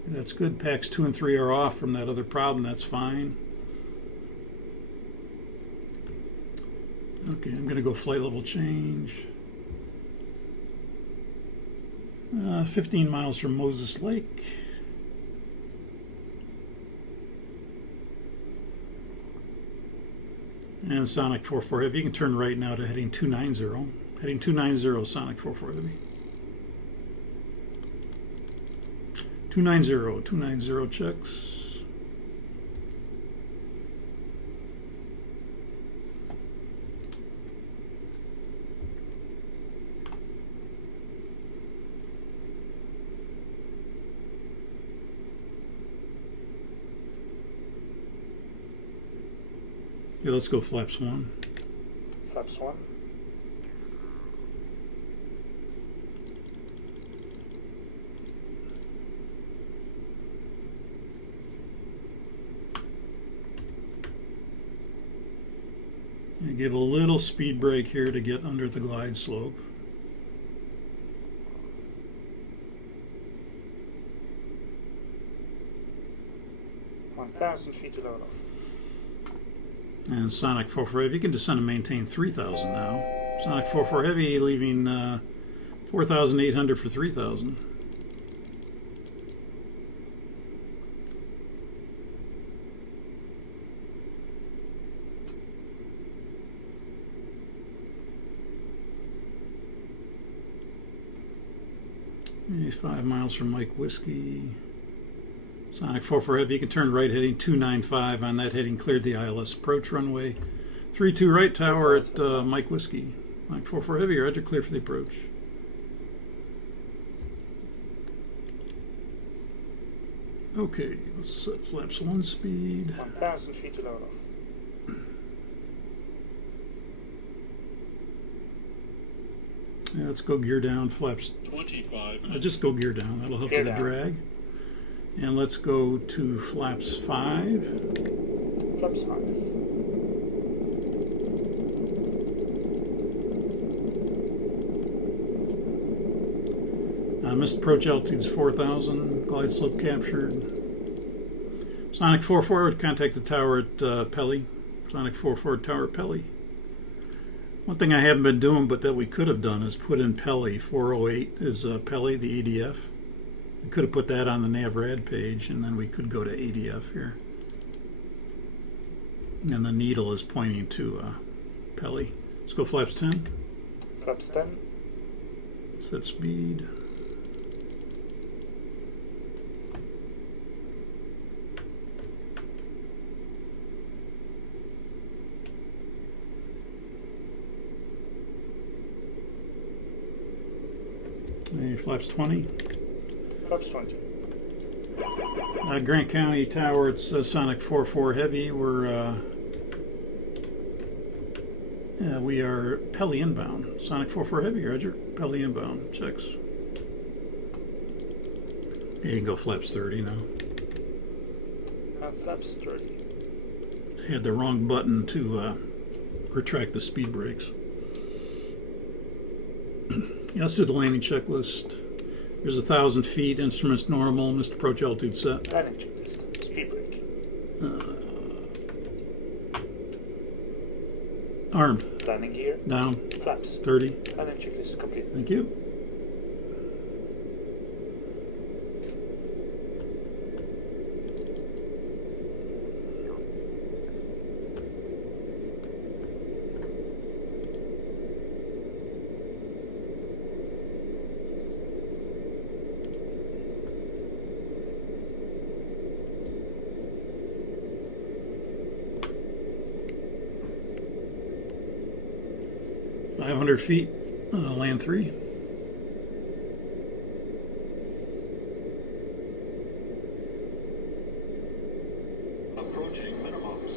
That's good. Packs 2 and 3 are off from that other problem. That's fine. Okay, I'm going to go flight level change. 15 miles from Moses Lake. And Sonic 44 Heavy, you can turn right now to heading 290. Heading 290, Sonic 44 Heavy. 290 checks. Yeah, let's go flaps 1. Flaps 1. I give a little speed brake here to get under the glide slope. $1,000 feet to load off. And Sonic 44 Heavy, you can descend and maintain 3,000 now. Sonic 44 Heavy leaving 4,800 for 3,000. He's 5 miles from Mike Whiskey. Sonic 44 Heavy, you can turn right heading 295 on that heading, cleared the ILS approach runway. 32 right tower at Mike Whiskey. Sonic 44 Heavy, your edge are clear for the approach. Okay, let's set flaps 1 speed. 1,000 feet to load off. Yeah, let's go gear down, flaps 25. just go gear down, that'll help Gear with the down. drag. And let's go to flaps 5. Flaps 5. Missed approach altitude's 4,000, glide slope captured. Sonic 44 would contact the tower at Pelly. Sonic 44 tower at Pelly. One thing I haven't been doing, but that we could have done, is put in Pelly. 408 is Pelly, the ADF. We could have put that on the NavRad page, and then we could go to ADF here. And the needle is pointing to Pelly. Let's go flaps 10. Flaps 10. Set speed. And flaps 20. Flaps 20. Grant County Tower, it's Sonic 44 Heavy. We are Pelly inbound. Sonic 44 Heavy, Roger. Pelly inbound. Checks. You can go flaps 30 now. Flaps 30. I had the wrong button to retract the speed brakes. Yeah, let's do the landing checklist. Here's 1,000 feet, instruments normal, missed approach altitude set. Landing checklist. Speed brake. Armed. Landing gear. Down. Flaps. 30. Landing checklist complete. Thank you. .500 feet, land 3. Approaching minimums.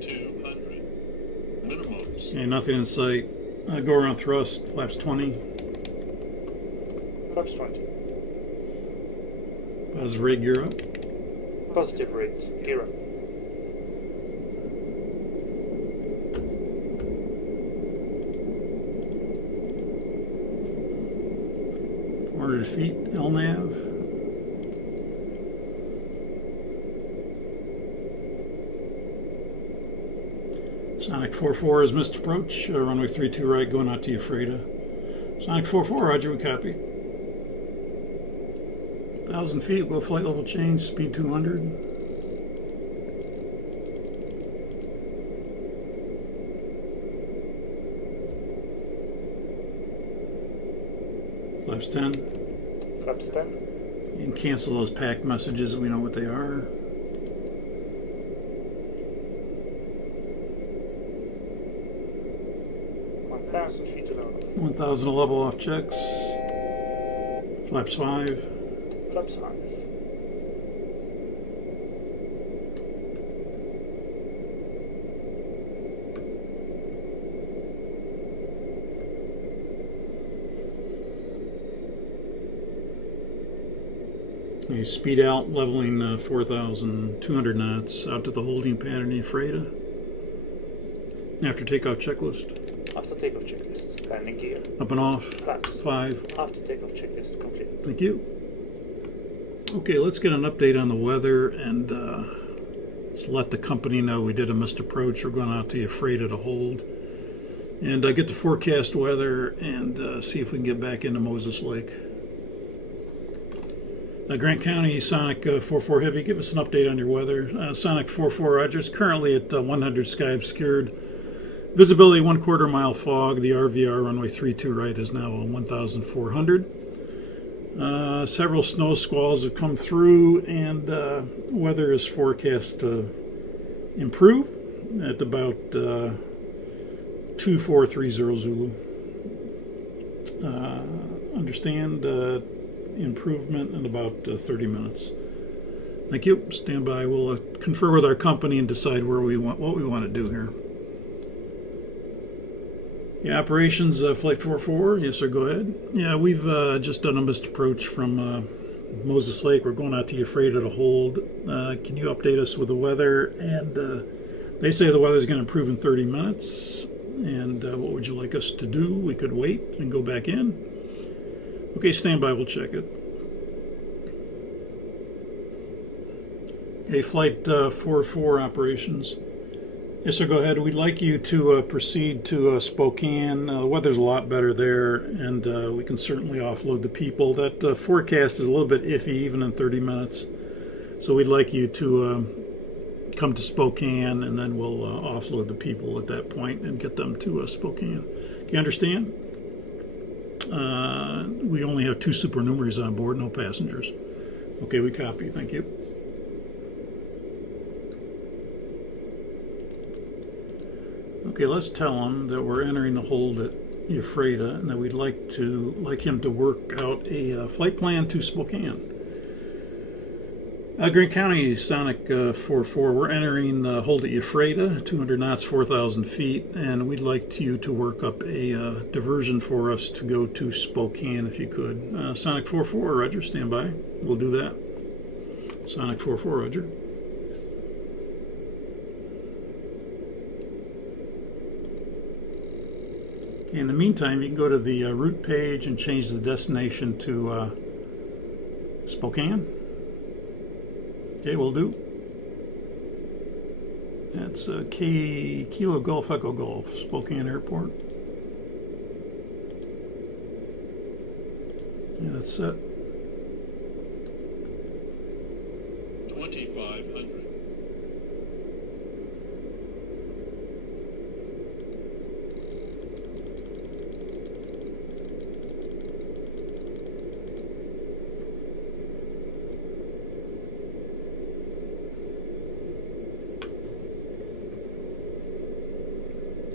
200. Minimums. Okay, nothing in sight. Go around thrust, flaps 20. Flaps 20. Positive rate, gear up. Positive rates. Gear up. Feet, LNAV. Sonic 44 is missed approach. Runway 32 right, going out to Ephrata. Sonic 44, Roger, we copy. 1,000 feet, go flight level change, speed 200. Flaps 10. Flaps 10. You can cancel those packed messages, we know what they are. Feet to load. 1,000 level off checks. Flaps 5. Flaps 5. You speed out, leveling 4,200 knots out to the holding pattern in Ephrata. After takeoff checklist. After takeoff checklist. Landing gear. Up and off. Flaps. 5. After takeoff checklist complete. Thank you. Okay, let's get an update on the weather and let's let the company know we did a missed approach. We're going out to Ephrata to hold. And get the forecast weather and see if we can get back into Moses Lake. Grant County, Sonic 44 Heavy, give us an update on your weather. Sonic 44 Roger is currently at 100 sky obscured. Visibility 1/4 mile fog. The RVR runway 32 right is now 1,400. Several snow squalls have come through, and weather is forecast to improve at about 2430 Zulu. Understand improvement in about 30 minutes. Thank you. Stand by. We'll confer with our company and decide what we want to do here. Yeah, operations, Flight 44. Yes, sir, go ahead. Yeah, we've just done a missed approach from Moses Lake. We're going out to Ephrata to hold. Can you update us with the weather? And they say the weather's going to improve in 30 minutes. And what would you like us to do? We could wait and go back in. Okay, stand by. We'll check it. Okay, Flight 44 operations. Yes, sir, go ahead. We'd like you to proceed to Spokane. The weather's a lot better there, and we can certainly offload the people. That forecast is a little bit iffy, even in 30 minutes. So we'd like you to come to Spokane, and then we'll offload the people at that point and get them to Spokane. Can you understand? We only have 2 supernumeraries on board, no passengers. Okay, we copy. Thank you. Okay, let's tell him that we're entering the hold at Ephrata and that we'd like him to work out a flight plan to Spokane. Grant County, Sonic 44, we're entering the hold at Ephrata, 200 knots, 4,000 feet, and we'd like you to work up a diversion for us to go to Spokane if you could. Sonic 44, Roger, stand by. We'll do that. Sonic 44, Roger. In the meantime, you can go to the route page and change the destination to Spokane. Okay, will do. That's Kilo Golf Echo Golf, Spokane Airport. Yeah, that's set. 2,500.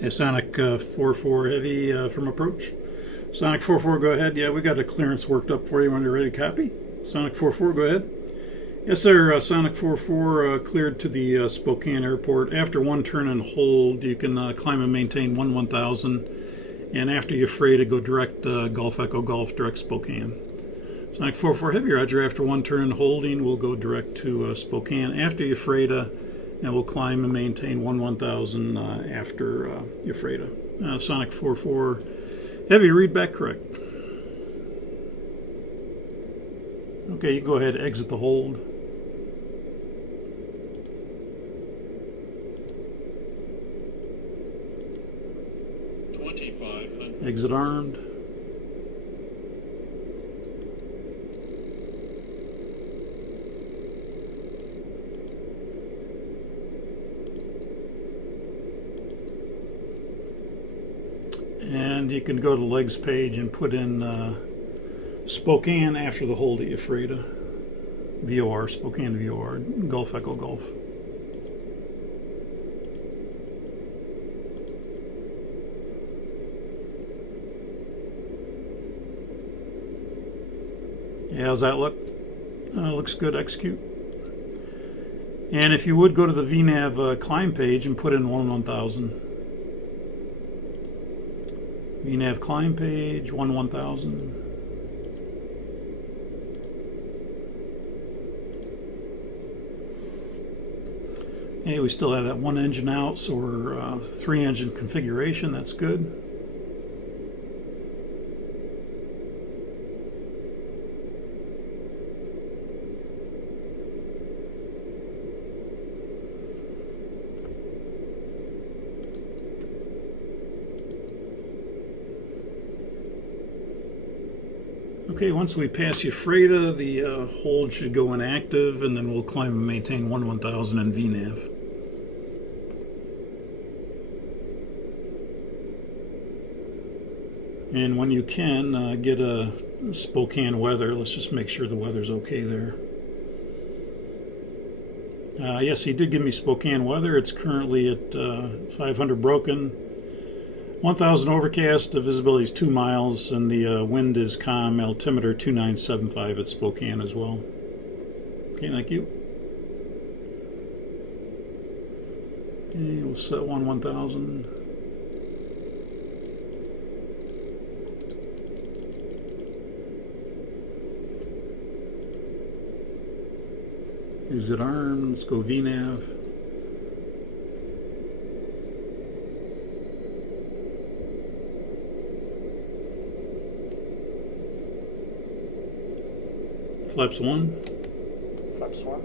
Yeah, Sonic 44 heavy from approach. Sonic 44, go ahead. Yeah, we got a clearance worked up for you when you're ready to copy. Sonic 44, go ahead. Yes, sir. Sonic 44 cleared to the Spokane Airport. After one turn and hold, you can climb and maintain 1000. And after you're free to go direct Golf Echo Golf, direct Spokane. Sonic 44 heavy, Roger. After one turn and holding, we'll go direct to Spokane. After Ephrata, and we'll climb and maintain 1000 after Ephrata. Sonic 44 heavy, read back correct. Okay, you go ahead, exit the hold. Exit armed. And you can go to the legs page and put in Spokane after the hold at Ephrata. VOR, Spokane VOR, Golf Echo Golf. Yeah, how's that look? Looks good, execute. And if you would go to the VNAV climb page and put in 1000. VNAV climb page, 1000. Hey, we still have that one engine out, so we're 3 engine configuration, that's good. Okay, once we pass Ephrata, the hold should go inactive, and then we'll climb and maintain 1000 in VNAV. And when you can, get a Spokane weather. Let's just make sure the weather's okay there. Yes, he did give me Spokane weather. It's currently at 500 broken, 1,000 overcast, the visibility is 2 miles, and the wind is calm, altimeter 2975 at Spokane as well. Okay, thank you. Okay, we'll set 1,000. Exit arm, let's go VNAV. Flaps 1. Flaps 1.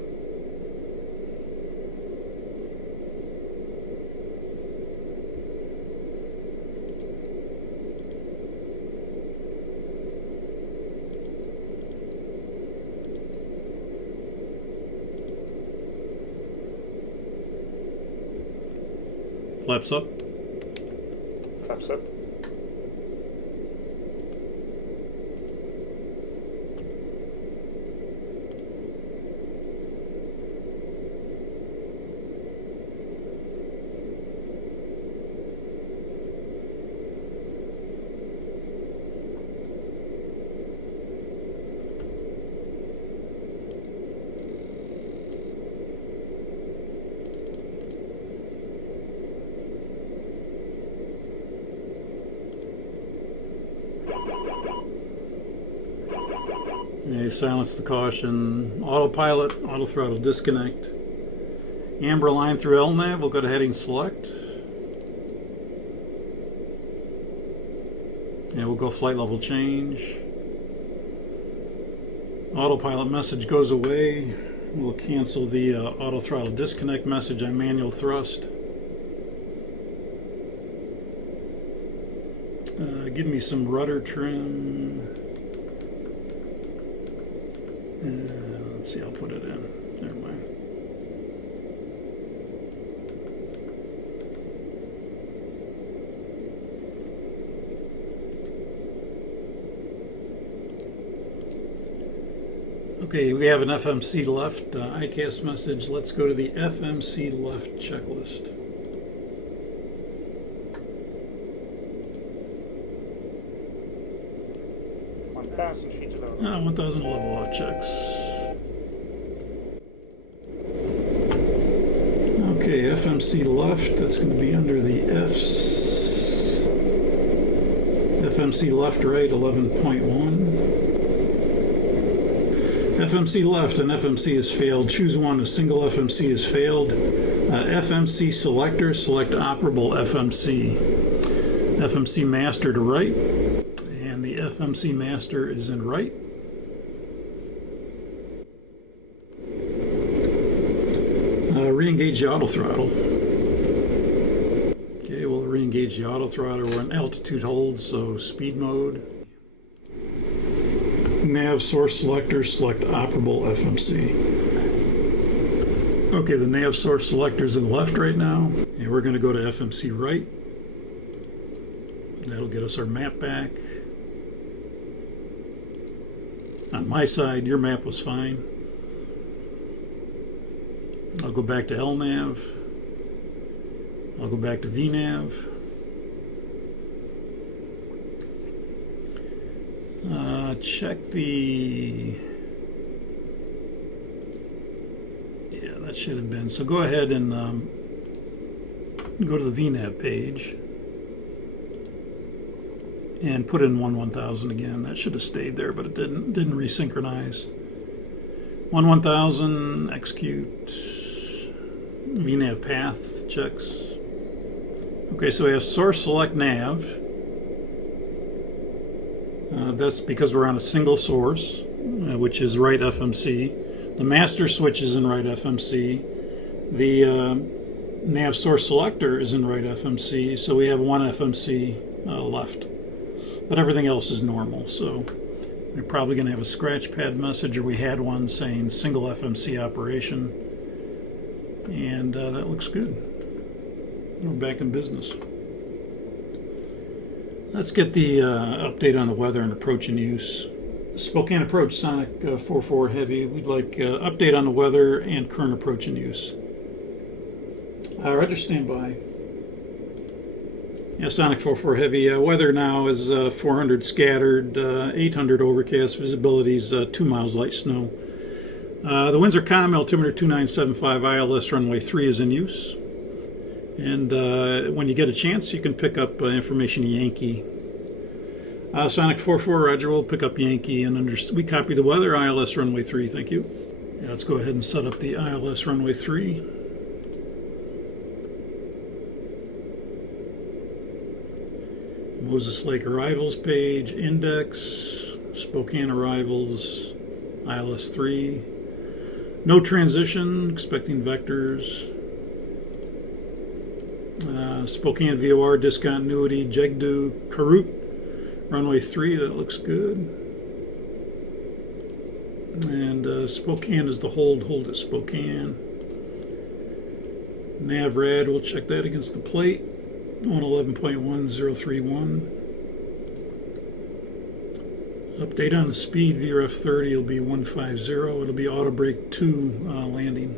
Flaps up. Flaps up. Okay, silence the caution. Autopilot, auto throttle disconnect. Amber line through LNAV, we'll go to heading select. And we'll go flight level change. Autopilot message goes away. We'll cancel the auto throttle disconnect message on manual thrust. Give me some rudder trim. Let's see, I'll put it in. Never mind. Okay, we have an FMC left ICAS message. Let's go to the FMC left checklist. Feet level. 1,000 level off checks. Okay, FMC left, that's going to be under the Fs. FMC left right, 11.1. FMC left and FMC has failed. Choose one. A single FMC has failed. FMC selector, select operable FMC. FMC master to right. And the FMC master is in right. Re-engage the auto throttle. Okay, we'll re-engage the auto throttle. We're in altitude hold, so speed mode. Nav source selector, select operable FMC. Okay, the nav source selector is in the left right now, and we're going to go to FMC right. That'll get us our map back. On my side, your map was fine. I'll go back to LNAV. I'll go back to VNAV. Check the... Yeah, that should have been. So go ahead and go to the VNAV page and put in 1,000 again. That should have stayed there, but it didn't resynchronize. 1,000, execute. VNAV path checks. Okay, so we have source select nav. That's because we're on a single source, which is right FMC. The master switch is in right FMC. The nav source selector is in right FMC, so we have one FMC left. But everything else is normal, so we're probably going to have a scratch pad message, or we had one saying single FMC operation. And that looks good. We're back in business. Let's get the update on the weather and approach and use. Spokane approach, Sonic 44 Heavy. We'd like update on the weather and current approach and use. Roger, stand by. Yeah, Sonic 44 Heavy. Weather now is 400 scattered, 800 overcast. Visibility is 2 miles light snow. The winds are calm. Altimeter 2975. ILS runway 3 is in use. And when you get a chance, you can pick up information Yankee. Sonic 44, Roger, we'll pick up Yankee. And we copy the weather. ILS runway 3, thank you. Yeah, let's go ahead and set up the ILS runway 3. Moses Lake arrivals page, index, Spokane arrivals, ILS 3. No transition, expecting vectors. Spokane VOR discontinuity, Jegdu, Karut, runway 3, that looks good. And Spokane is the hold at Spokane. Nav rad, we'll check that against the plate. 111.1031. Update on the speed, VRF 30 will be 150. It'll be auto brake 2 landing.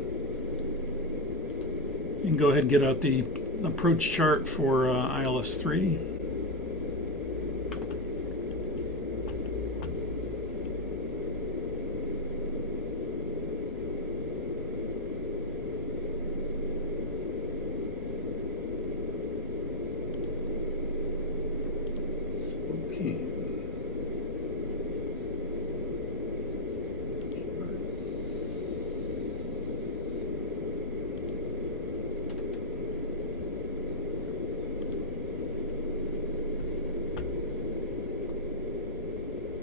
You can go ahead and get out the approach chart for ILS 3.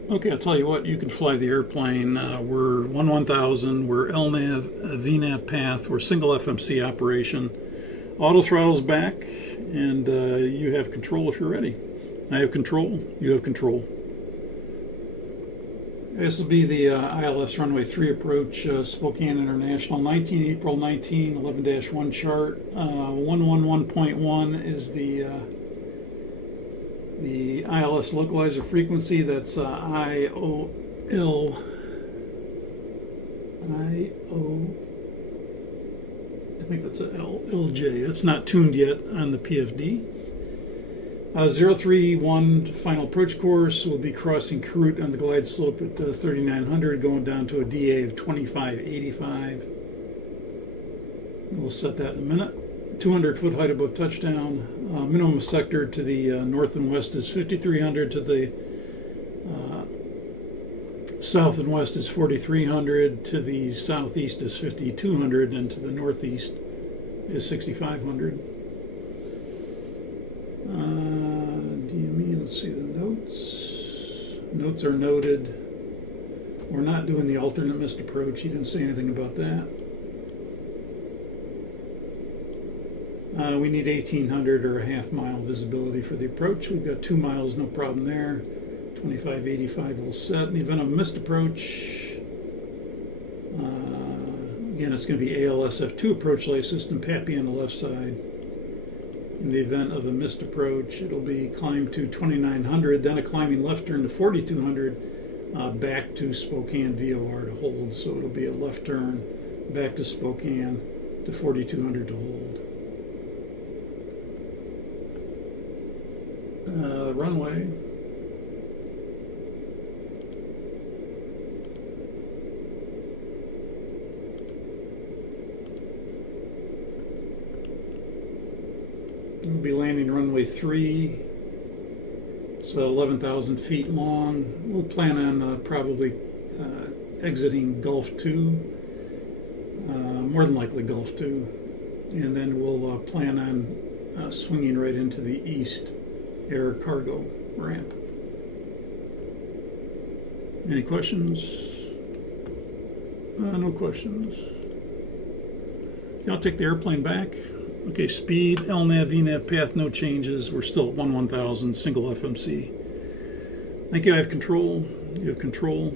Okay, I'll tell you what, you can fly the airplane. We're 1000, we're LNAV, VNAV path, we're single FMC operation. Auto throttle's back, and you have control if you're ready. I have control, you have control. This will be the ILS runway 3 approach, Spokane International, April 19, 11-1 chart. 111.1 is the ILS localizer frequency. That's IOL. I think that's a LJ. It's not tuned yet on the PFD. 031 final approach course. We'll be crossing Karut on the glide slope at 3900, going down to a DA of 2585. We'll set that in a minute. 200 foot height above touchdown. Minimum sector to the north and west is 5300, to the south and west is 4300, to the southeast is 5200, and to the northeast is 6500. DME, let's see the notes. Notes are noted. We're not doing the alternate missed approach. He didn't say anything about that. We need 1800 or a half mile visibility for the approach. We've got 2 miles, no problem there. 2585 will set. In the event of a missed approach, again, it's going to be ALS F2 approach light system, PAPI on the left side. In the event of a missed approach, it'll be climb to 2900, then a climbing left turn to 4200, back to Spokane VOR to hold. So it'll be a left turn back to Spokane to 4200 to hold. Runway. We'll be landing runway 3. It's 11,000 feet long. We'll plan on probably exiting Gulf 2, more than likely Gulf 2, and then we'll plan on swinging right into the east air cargo ramp. Any questions? No questions. Yeah, I'll take the airplane back. Okay, speed, LNAV, VNAV, path, no changes. We're still at 1000, single FMC. Thank you, I have control. You have control.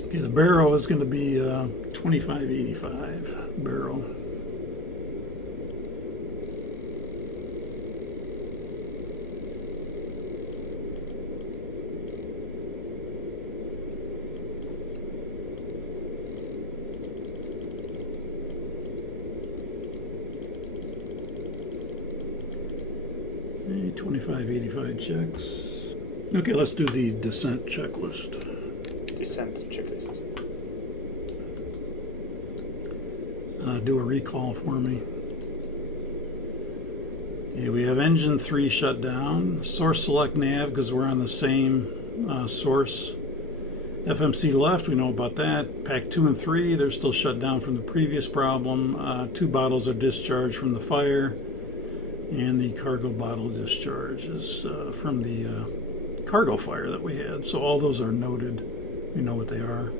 Okay, the barrel is going to be 2585 barrel. . Okay, 2585 checks. Okay, let's do the descent checklist. Descent checklist. Do a recall for me. Okay, we have engine 3 shut down. Source select nav because we're on the same source. FMC left, we know about that. Pack 2 and 3, they're still shut down from the previous problem. 2 bottles are discharged from the fire. And the cargo bottle discharge is from the cargo fire that we had. So all those are noted. We know what they are.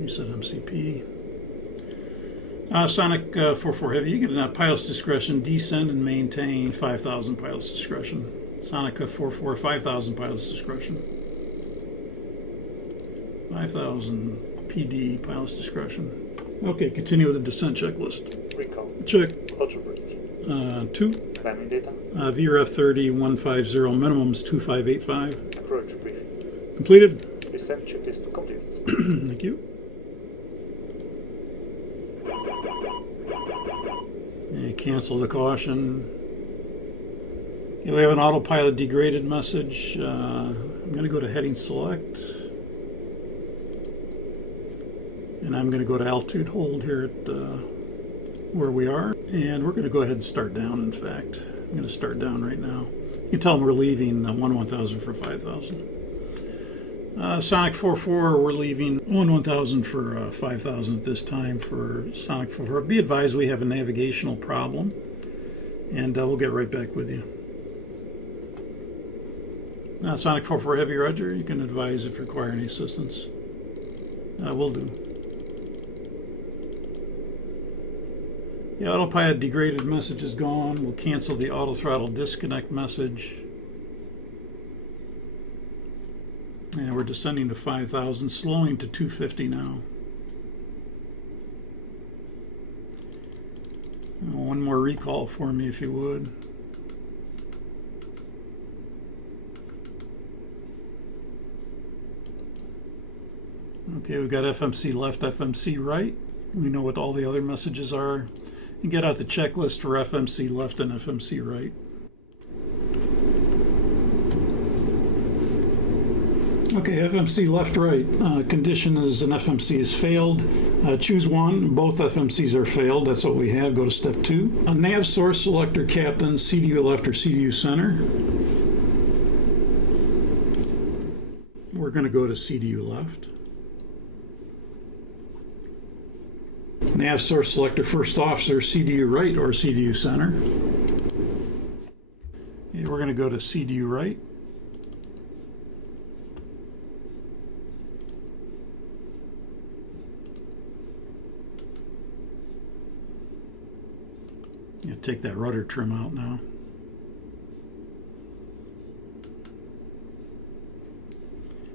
You said MCP. Sonic 44 Heavy, you get a pilot's discretion, descend and maintain 5,000 pilot's discretion. Sonic 44, 5,000 pilot's discretion. 5,000 PD pilot's discretion. Okay, continue with the descent checklist. Recall. Check. Roger bridge. 2. Climbing data. VRF 30150, minimums 2585. Approach briefing. Completed. Descent checklist complete. Thank you. And cancel the caution. Okay, we have an autopilot degraded message. I'm going to go to heading select. And I'm going to go to altitude hold here at where we are. And we're going to go ahead and start down, in fact. I'm going to start down right now. You can tell them we're leaving 1000 for 5000. Sonic 44, we're leaving 1000 for 5000 at this time for Sonic 44. Be advised we have a navigational problem. And we'll get right back with you. Now, Sonic 44 Heavy, Roger. You can advise if you require any assistance. Will do. The autopilot degraded message is gone. We'll cancel the auto throttle disconnect message. And we're descending to 5,000, slowing to 250 now. One more recall for me, if you would. Okay, we've got FMC left, FMC right. We know what all the other messages are. You get out the checklist for FMC left and FMC right. Okay, FMC left, right. Condition is an FMC is failed. Choose one. Both FMCs are failed. That's what we have. Go to step 2. A nav source selector captain, CDU left or CDU center. We're going to go to CDU left. Nav source selector first officer, CDU right or CDU center. Okay, we're going to go to CDU right. Yeah, take that rudder trim out now.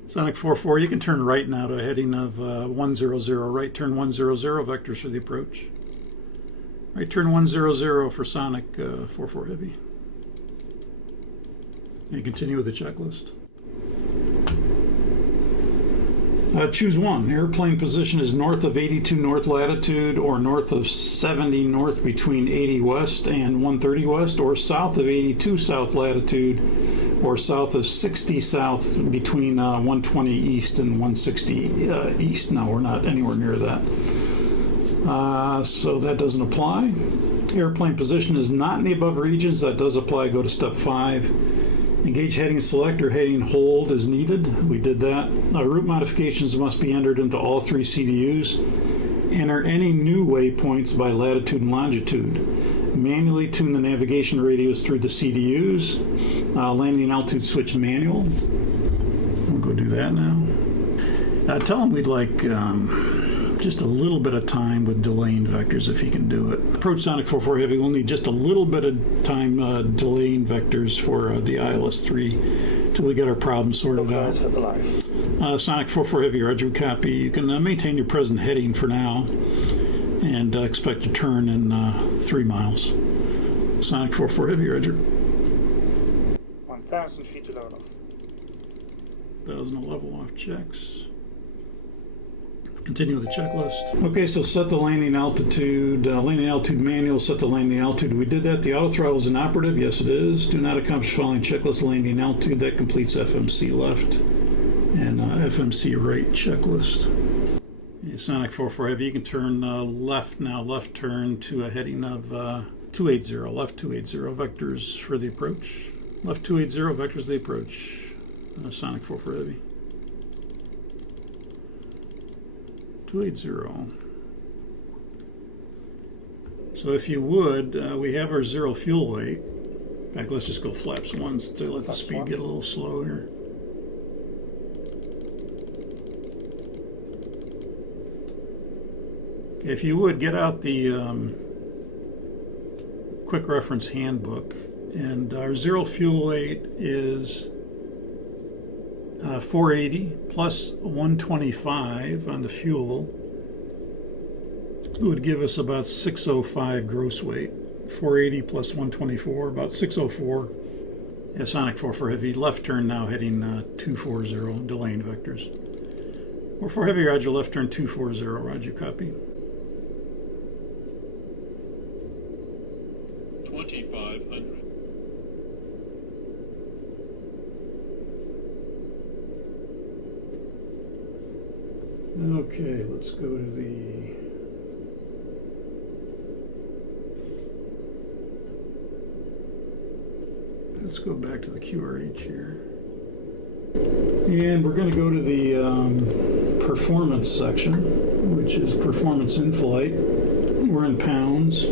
Sonic 44, you can turn right now to a heading of 100, right turn 100, vectors for the approach. Right turn 100 for Sonic 44 Heavy. And continue with the checklist. Choose one. Airplane position is north of 82 north latitude or north of 70 north between 80 west and 130 west, or south of 82 south latitude or south of 60 south between 120 east and 160 east. No, we're not anywhere near that. So that doesn't apply. Airplane position is not in the above regions. That does apply. Go to step 5. Engage heading select or heading hold as needed. We did that. Route modifications must be entered into all 3 CDUs. Enter any new waypoints by latitude and longitude. Manually tune the navigation radios through the CDUs. Landing altitude switch manual. We'll go do that now. Tell them we'd like just a little bit of time with delaying vectors if you can do it. Approach Sonic 44 Heavy, we'll need just a little bit of time delaying vectors for the ILS-3 till we get our problem sorted out. Sonic 44 Heavy, Roger, copy. You can maintain your present heading for now and expect to turn in 3 miles. Sonic 44 Heavy, Roger. 1,000 feet to level off. 1,000 level off checks. Continue with the checklist. Okay, so set the landing altitude manual, set the landing altitude. We did that. The auto throttle is inoperative. Yes, it is. Do not accomplish following checklist landing altitude. That completes FMC left and FMC right checklist. Sonic 44 Heavy, you can turn left now. Left turn to a heading of 280. Left 280 vectors for the approach. Left 280 vectors of the approach. Sonic 44 Heavy. 280. So if you would, we have our zero fuel weight. In fact, let's just go flaps once to let the speed get a little slow here. Okay, if you would, get out the quick reference handbook. And our zero fuel weight is 480 plus 125 on the fuel. It would give us about 605 gross weight. 480 plus 124, about 604. Yeah, Sonic 44 Heavy, left turn now heading 240, delaying vectors. 44 Heavy, roger, left turn 240, roger, copy. 2500. Okay, let's go to the let's go back to the QRH here. And we're going to go to the performance section, which is performance in flight. We're in pounds.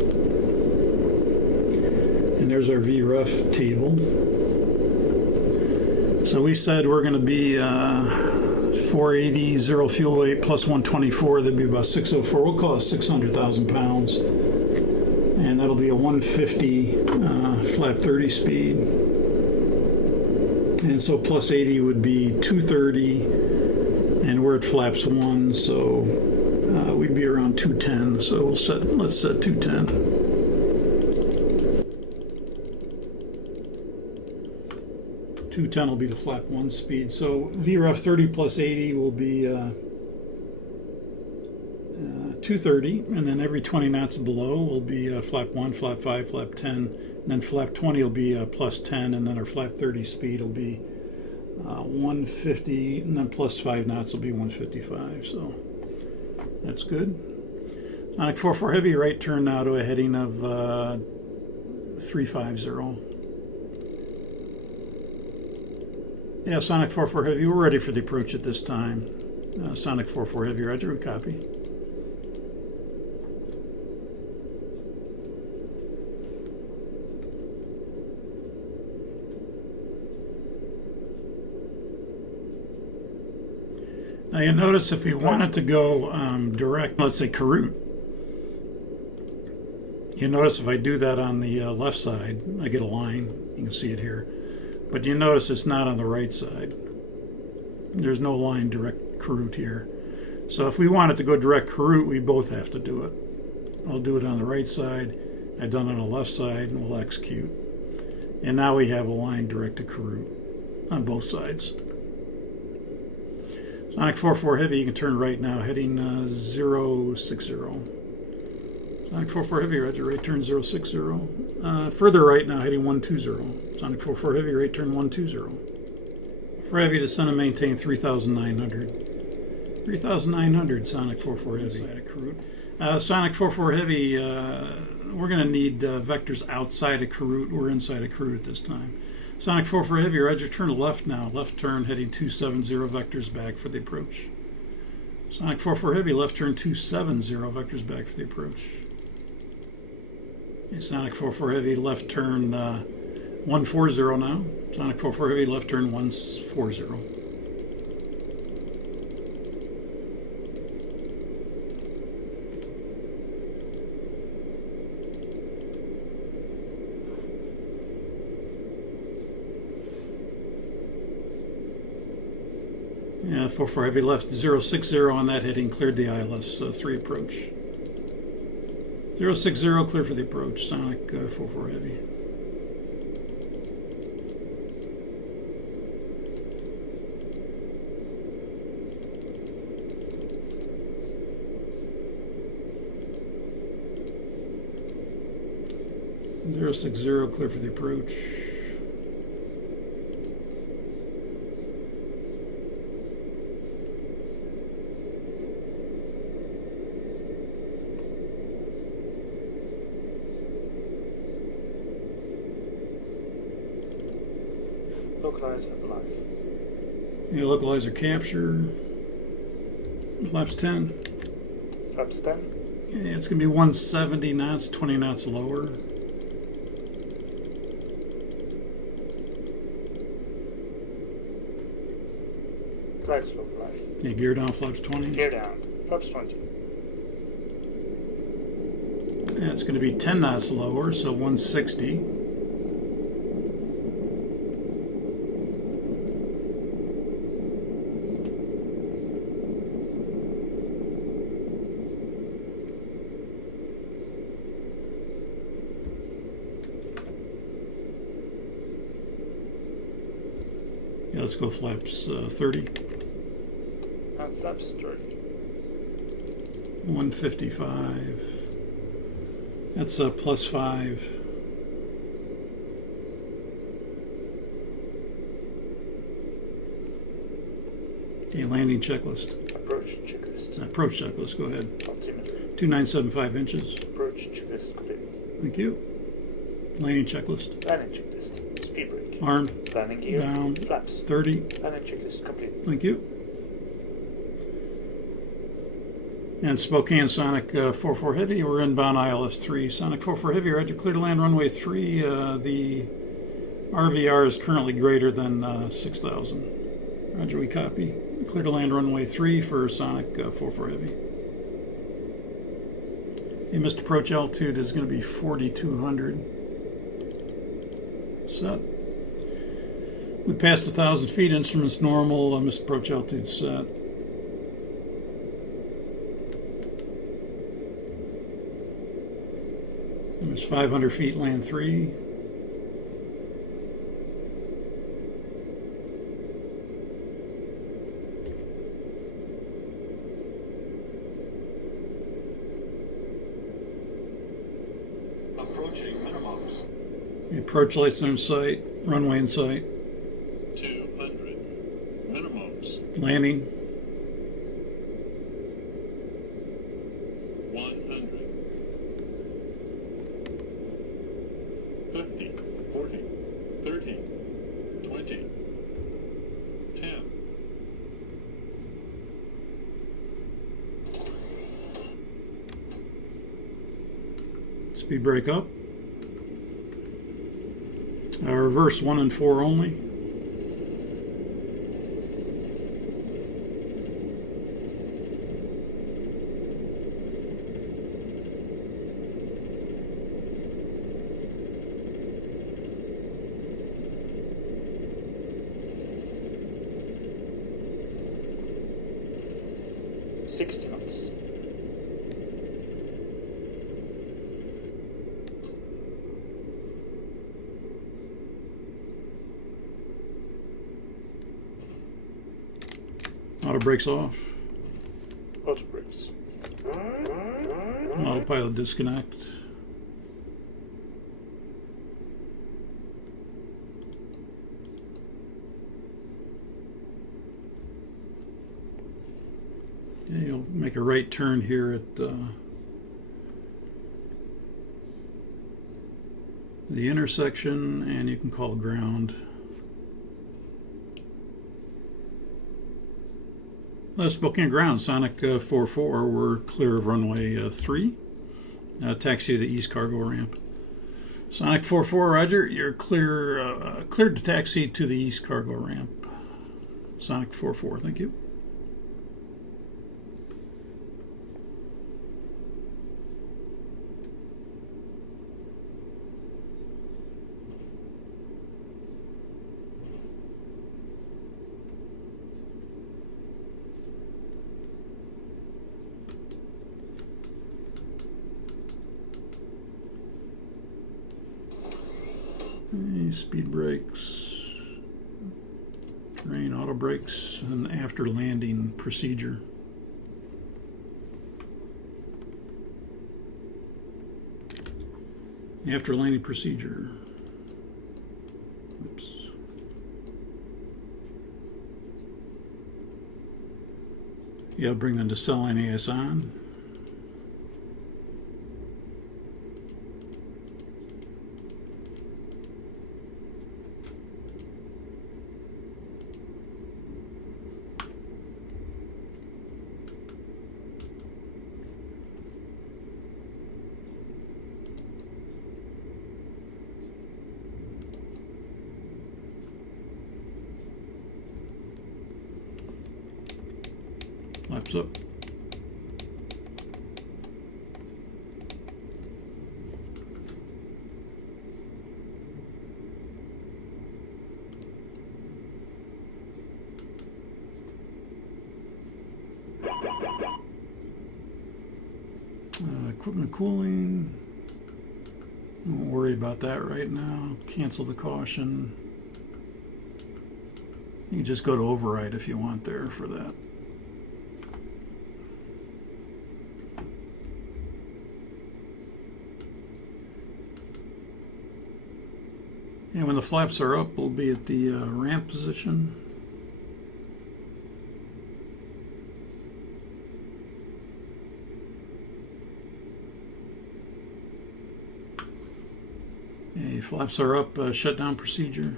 And there's our VREF table. So we said we're going to be 480, zero fuel weight, plus 124. That'd be about 604. We'll call it 600,000 pounds. And that'll be a 150 flap 30 speed. And so plus 80 would be 230. And we're at flaps 1, so we'd be around 210. So let's set 210. 210 will be the flap 1 speed. So VREF 30 plus 80 will be 230, and then every 20 knots below will be flap 1, flap 5, flap 10, and then flap 20 will be plus 10, and then our flap 30 speed will be 150, and then plus 5 knots will be 155. So that's good. Sonic 44 Heavy, right turn now to a heading of 350. Yeah, Sonic 44 Heavy, we're ready for the approach at this time. Sonic 44 Heavy, roger, we copy. Now you notice if we wanted to go direct, let's say Karut, you notice if I do that on the left side, I get a line. You can see it here. But you notice it's not on the right side. There's no line direct Karut here. So if we wanted to go direct Karut, we both have to do it. I'll do it on the right side. I've done it on the left side, and we'll execute. And now we have a line direct to Karut on both sides. Sonic 44 Heavy, you can turn right now, heading 060. Sonic 44 Heavy, roger, right turn 060. Further right now, heading 120. Sonic 44 Heavy, right turn 120. For Heavy, descend and maintain 3,900. 3,900, Sonic 44 Heavy. Sonic 44 Heavy, we're going to need vectors outside of Karut. We're inside of Karut this time. Sonic 44 Heavy, roger, turn left now. Left turn, heading 270, vectors back for the approach. Sonic 44 Heavy, left turn 270, vectors back for the approach. Okay, Sonic 44 Heavy, left turn 140 now. Sonic 44 Heavy, left turn 140. Yeah, 44 Heavy left 060 on that heading, cleared the ILS 3 approach. 060, clear for the approach, Sonic 44 Heavy. 060, clear for the approach. Localizer live. Yeah, localizer capture. Flaps 10. Flaps 10. Yeah, it's going to be 170 knots, 20 knots lower. Flaps localize. Yeah, gear down, flaps 20. Gear down. Flaps 20. Yeah, it's going to be 10 knots lower, so 160. Yeah, let's go flaps 30. And flaps 30. 155. That's a plus 5. Okay, landing checklist. Approach checklist. Approach checklist, go ahead. Altimeter. 2975 inches. Approach checklist complete. Thank you. Landing checklist. Landing checklist. Speed brake. Armed. Landing gear. Down. Flaps. 30. Landing checklist complete. Thank you. And Spokane Sonic 44 Heavy, we're inbound ILS 3. Sonic 44 Heavy, roger, clear to land runway 3. The RVR is currently greater than 6,000. Roger, we copy. Clear to land runway 3 for Sonic 44 Heavy. The missed approach altitude is going to be 4,200. Set. We passed 1,000 feet, instruments normal, missed approach altitude set. There's 500 feet, land 3. Approaching minimums. The approach lights are in sight, runway in sight, 200. Minimums. landing, 100. 50. 40. 30. 20. 10. speed brake up. Reverse 1 and 4 only. $60 knots. Auto brakes off. Auto brakes. Autopilot disconnect. Yeah, you'll make a right turn here at the intersection, and you can call ground. Spokane ground, Sonic 44, we're clear of runway 3. Taxi to the east cargo ramp. Sonic 44, roger, you're cleared to taxi to the east cargo ramp. Sonic 44, thank you. Speed brakes, terrain, auto brakes, and after landing procedure. After landing procedure. Oops. Yeah, bring the nacelle NAS on. Flaps up. Equipment cooling. Don't worry about that right now. Cancel the caution. You can just go to override if you want there for that. And when the flaps are up, we'll be at the ramp position. Okay, flaps are up, shutdown procedure.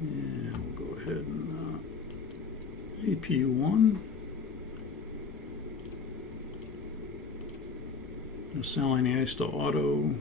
And we'll go ahead and APU1. Selling the ice to auto.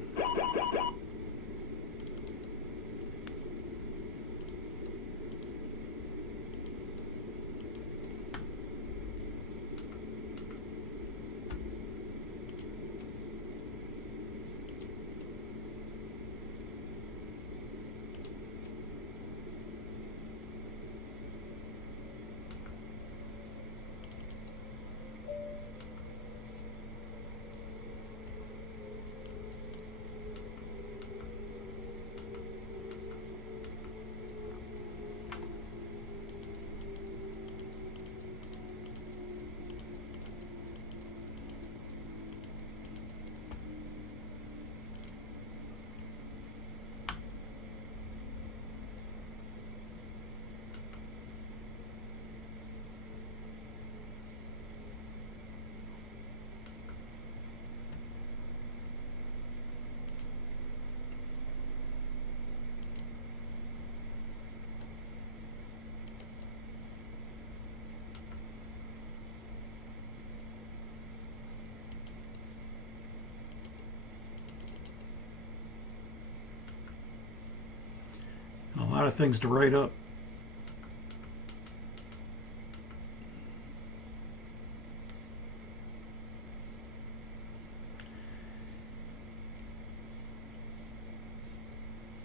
A lot of things to write up.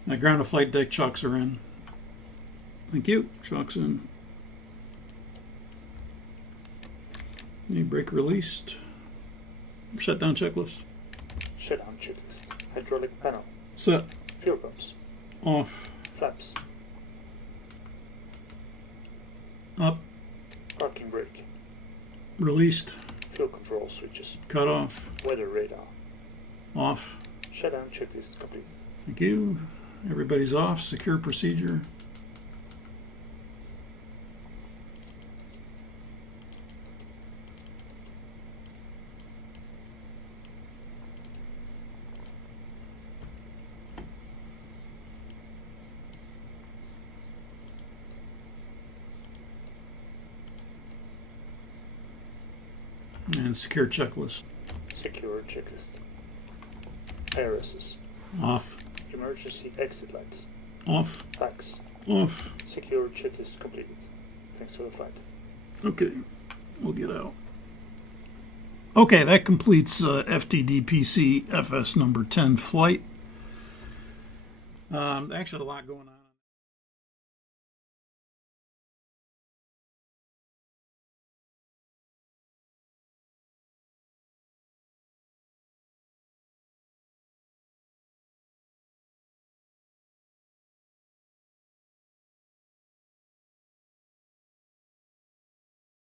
Now ground to flight deck chocks are in. Thank you. Chocks in. Knee brake released. Shutdown checklist. Shutdown checklist. Hydraulic panel. Set. Fuel pumps. Off. Flaps. Up. Parking brake. Released. Fuel control switches. Cut off. Weather radar. Off. Shutdown checklist complete. Thank you. Everybody's off. Secure procedure. And secure checklist. Secure checklist. IRSs. Off. Emergency exit lights. Off. Packs. Off. Secure checklist completed. Thanks for the flight. Okay, we'll get out. Okay, that completes FTD PC FS number 10 flight. Actually, a lot going on.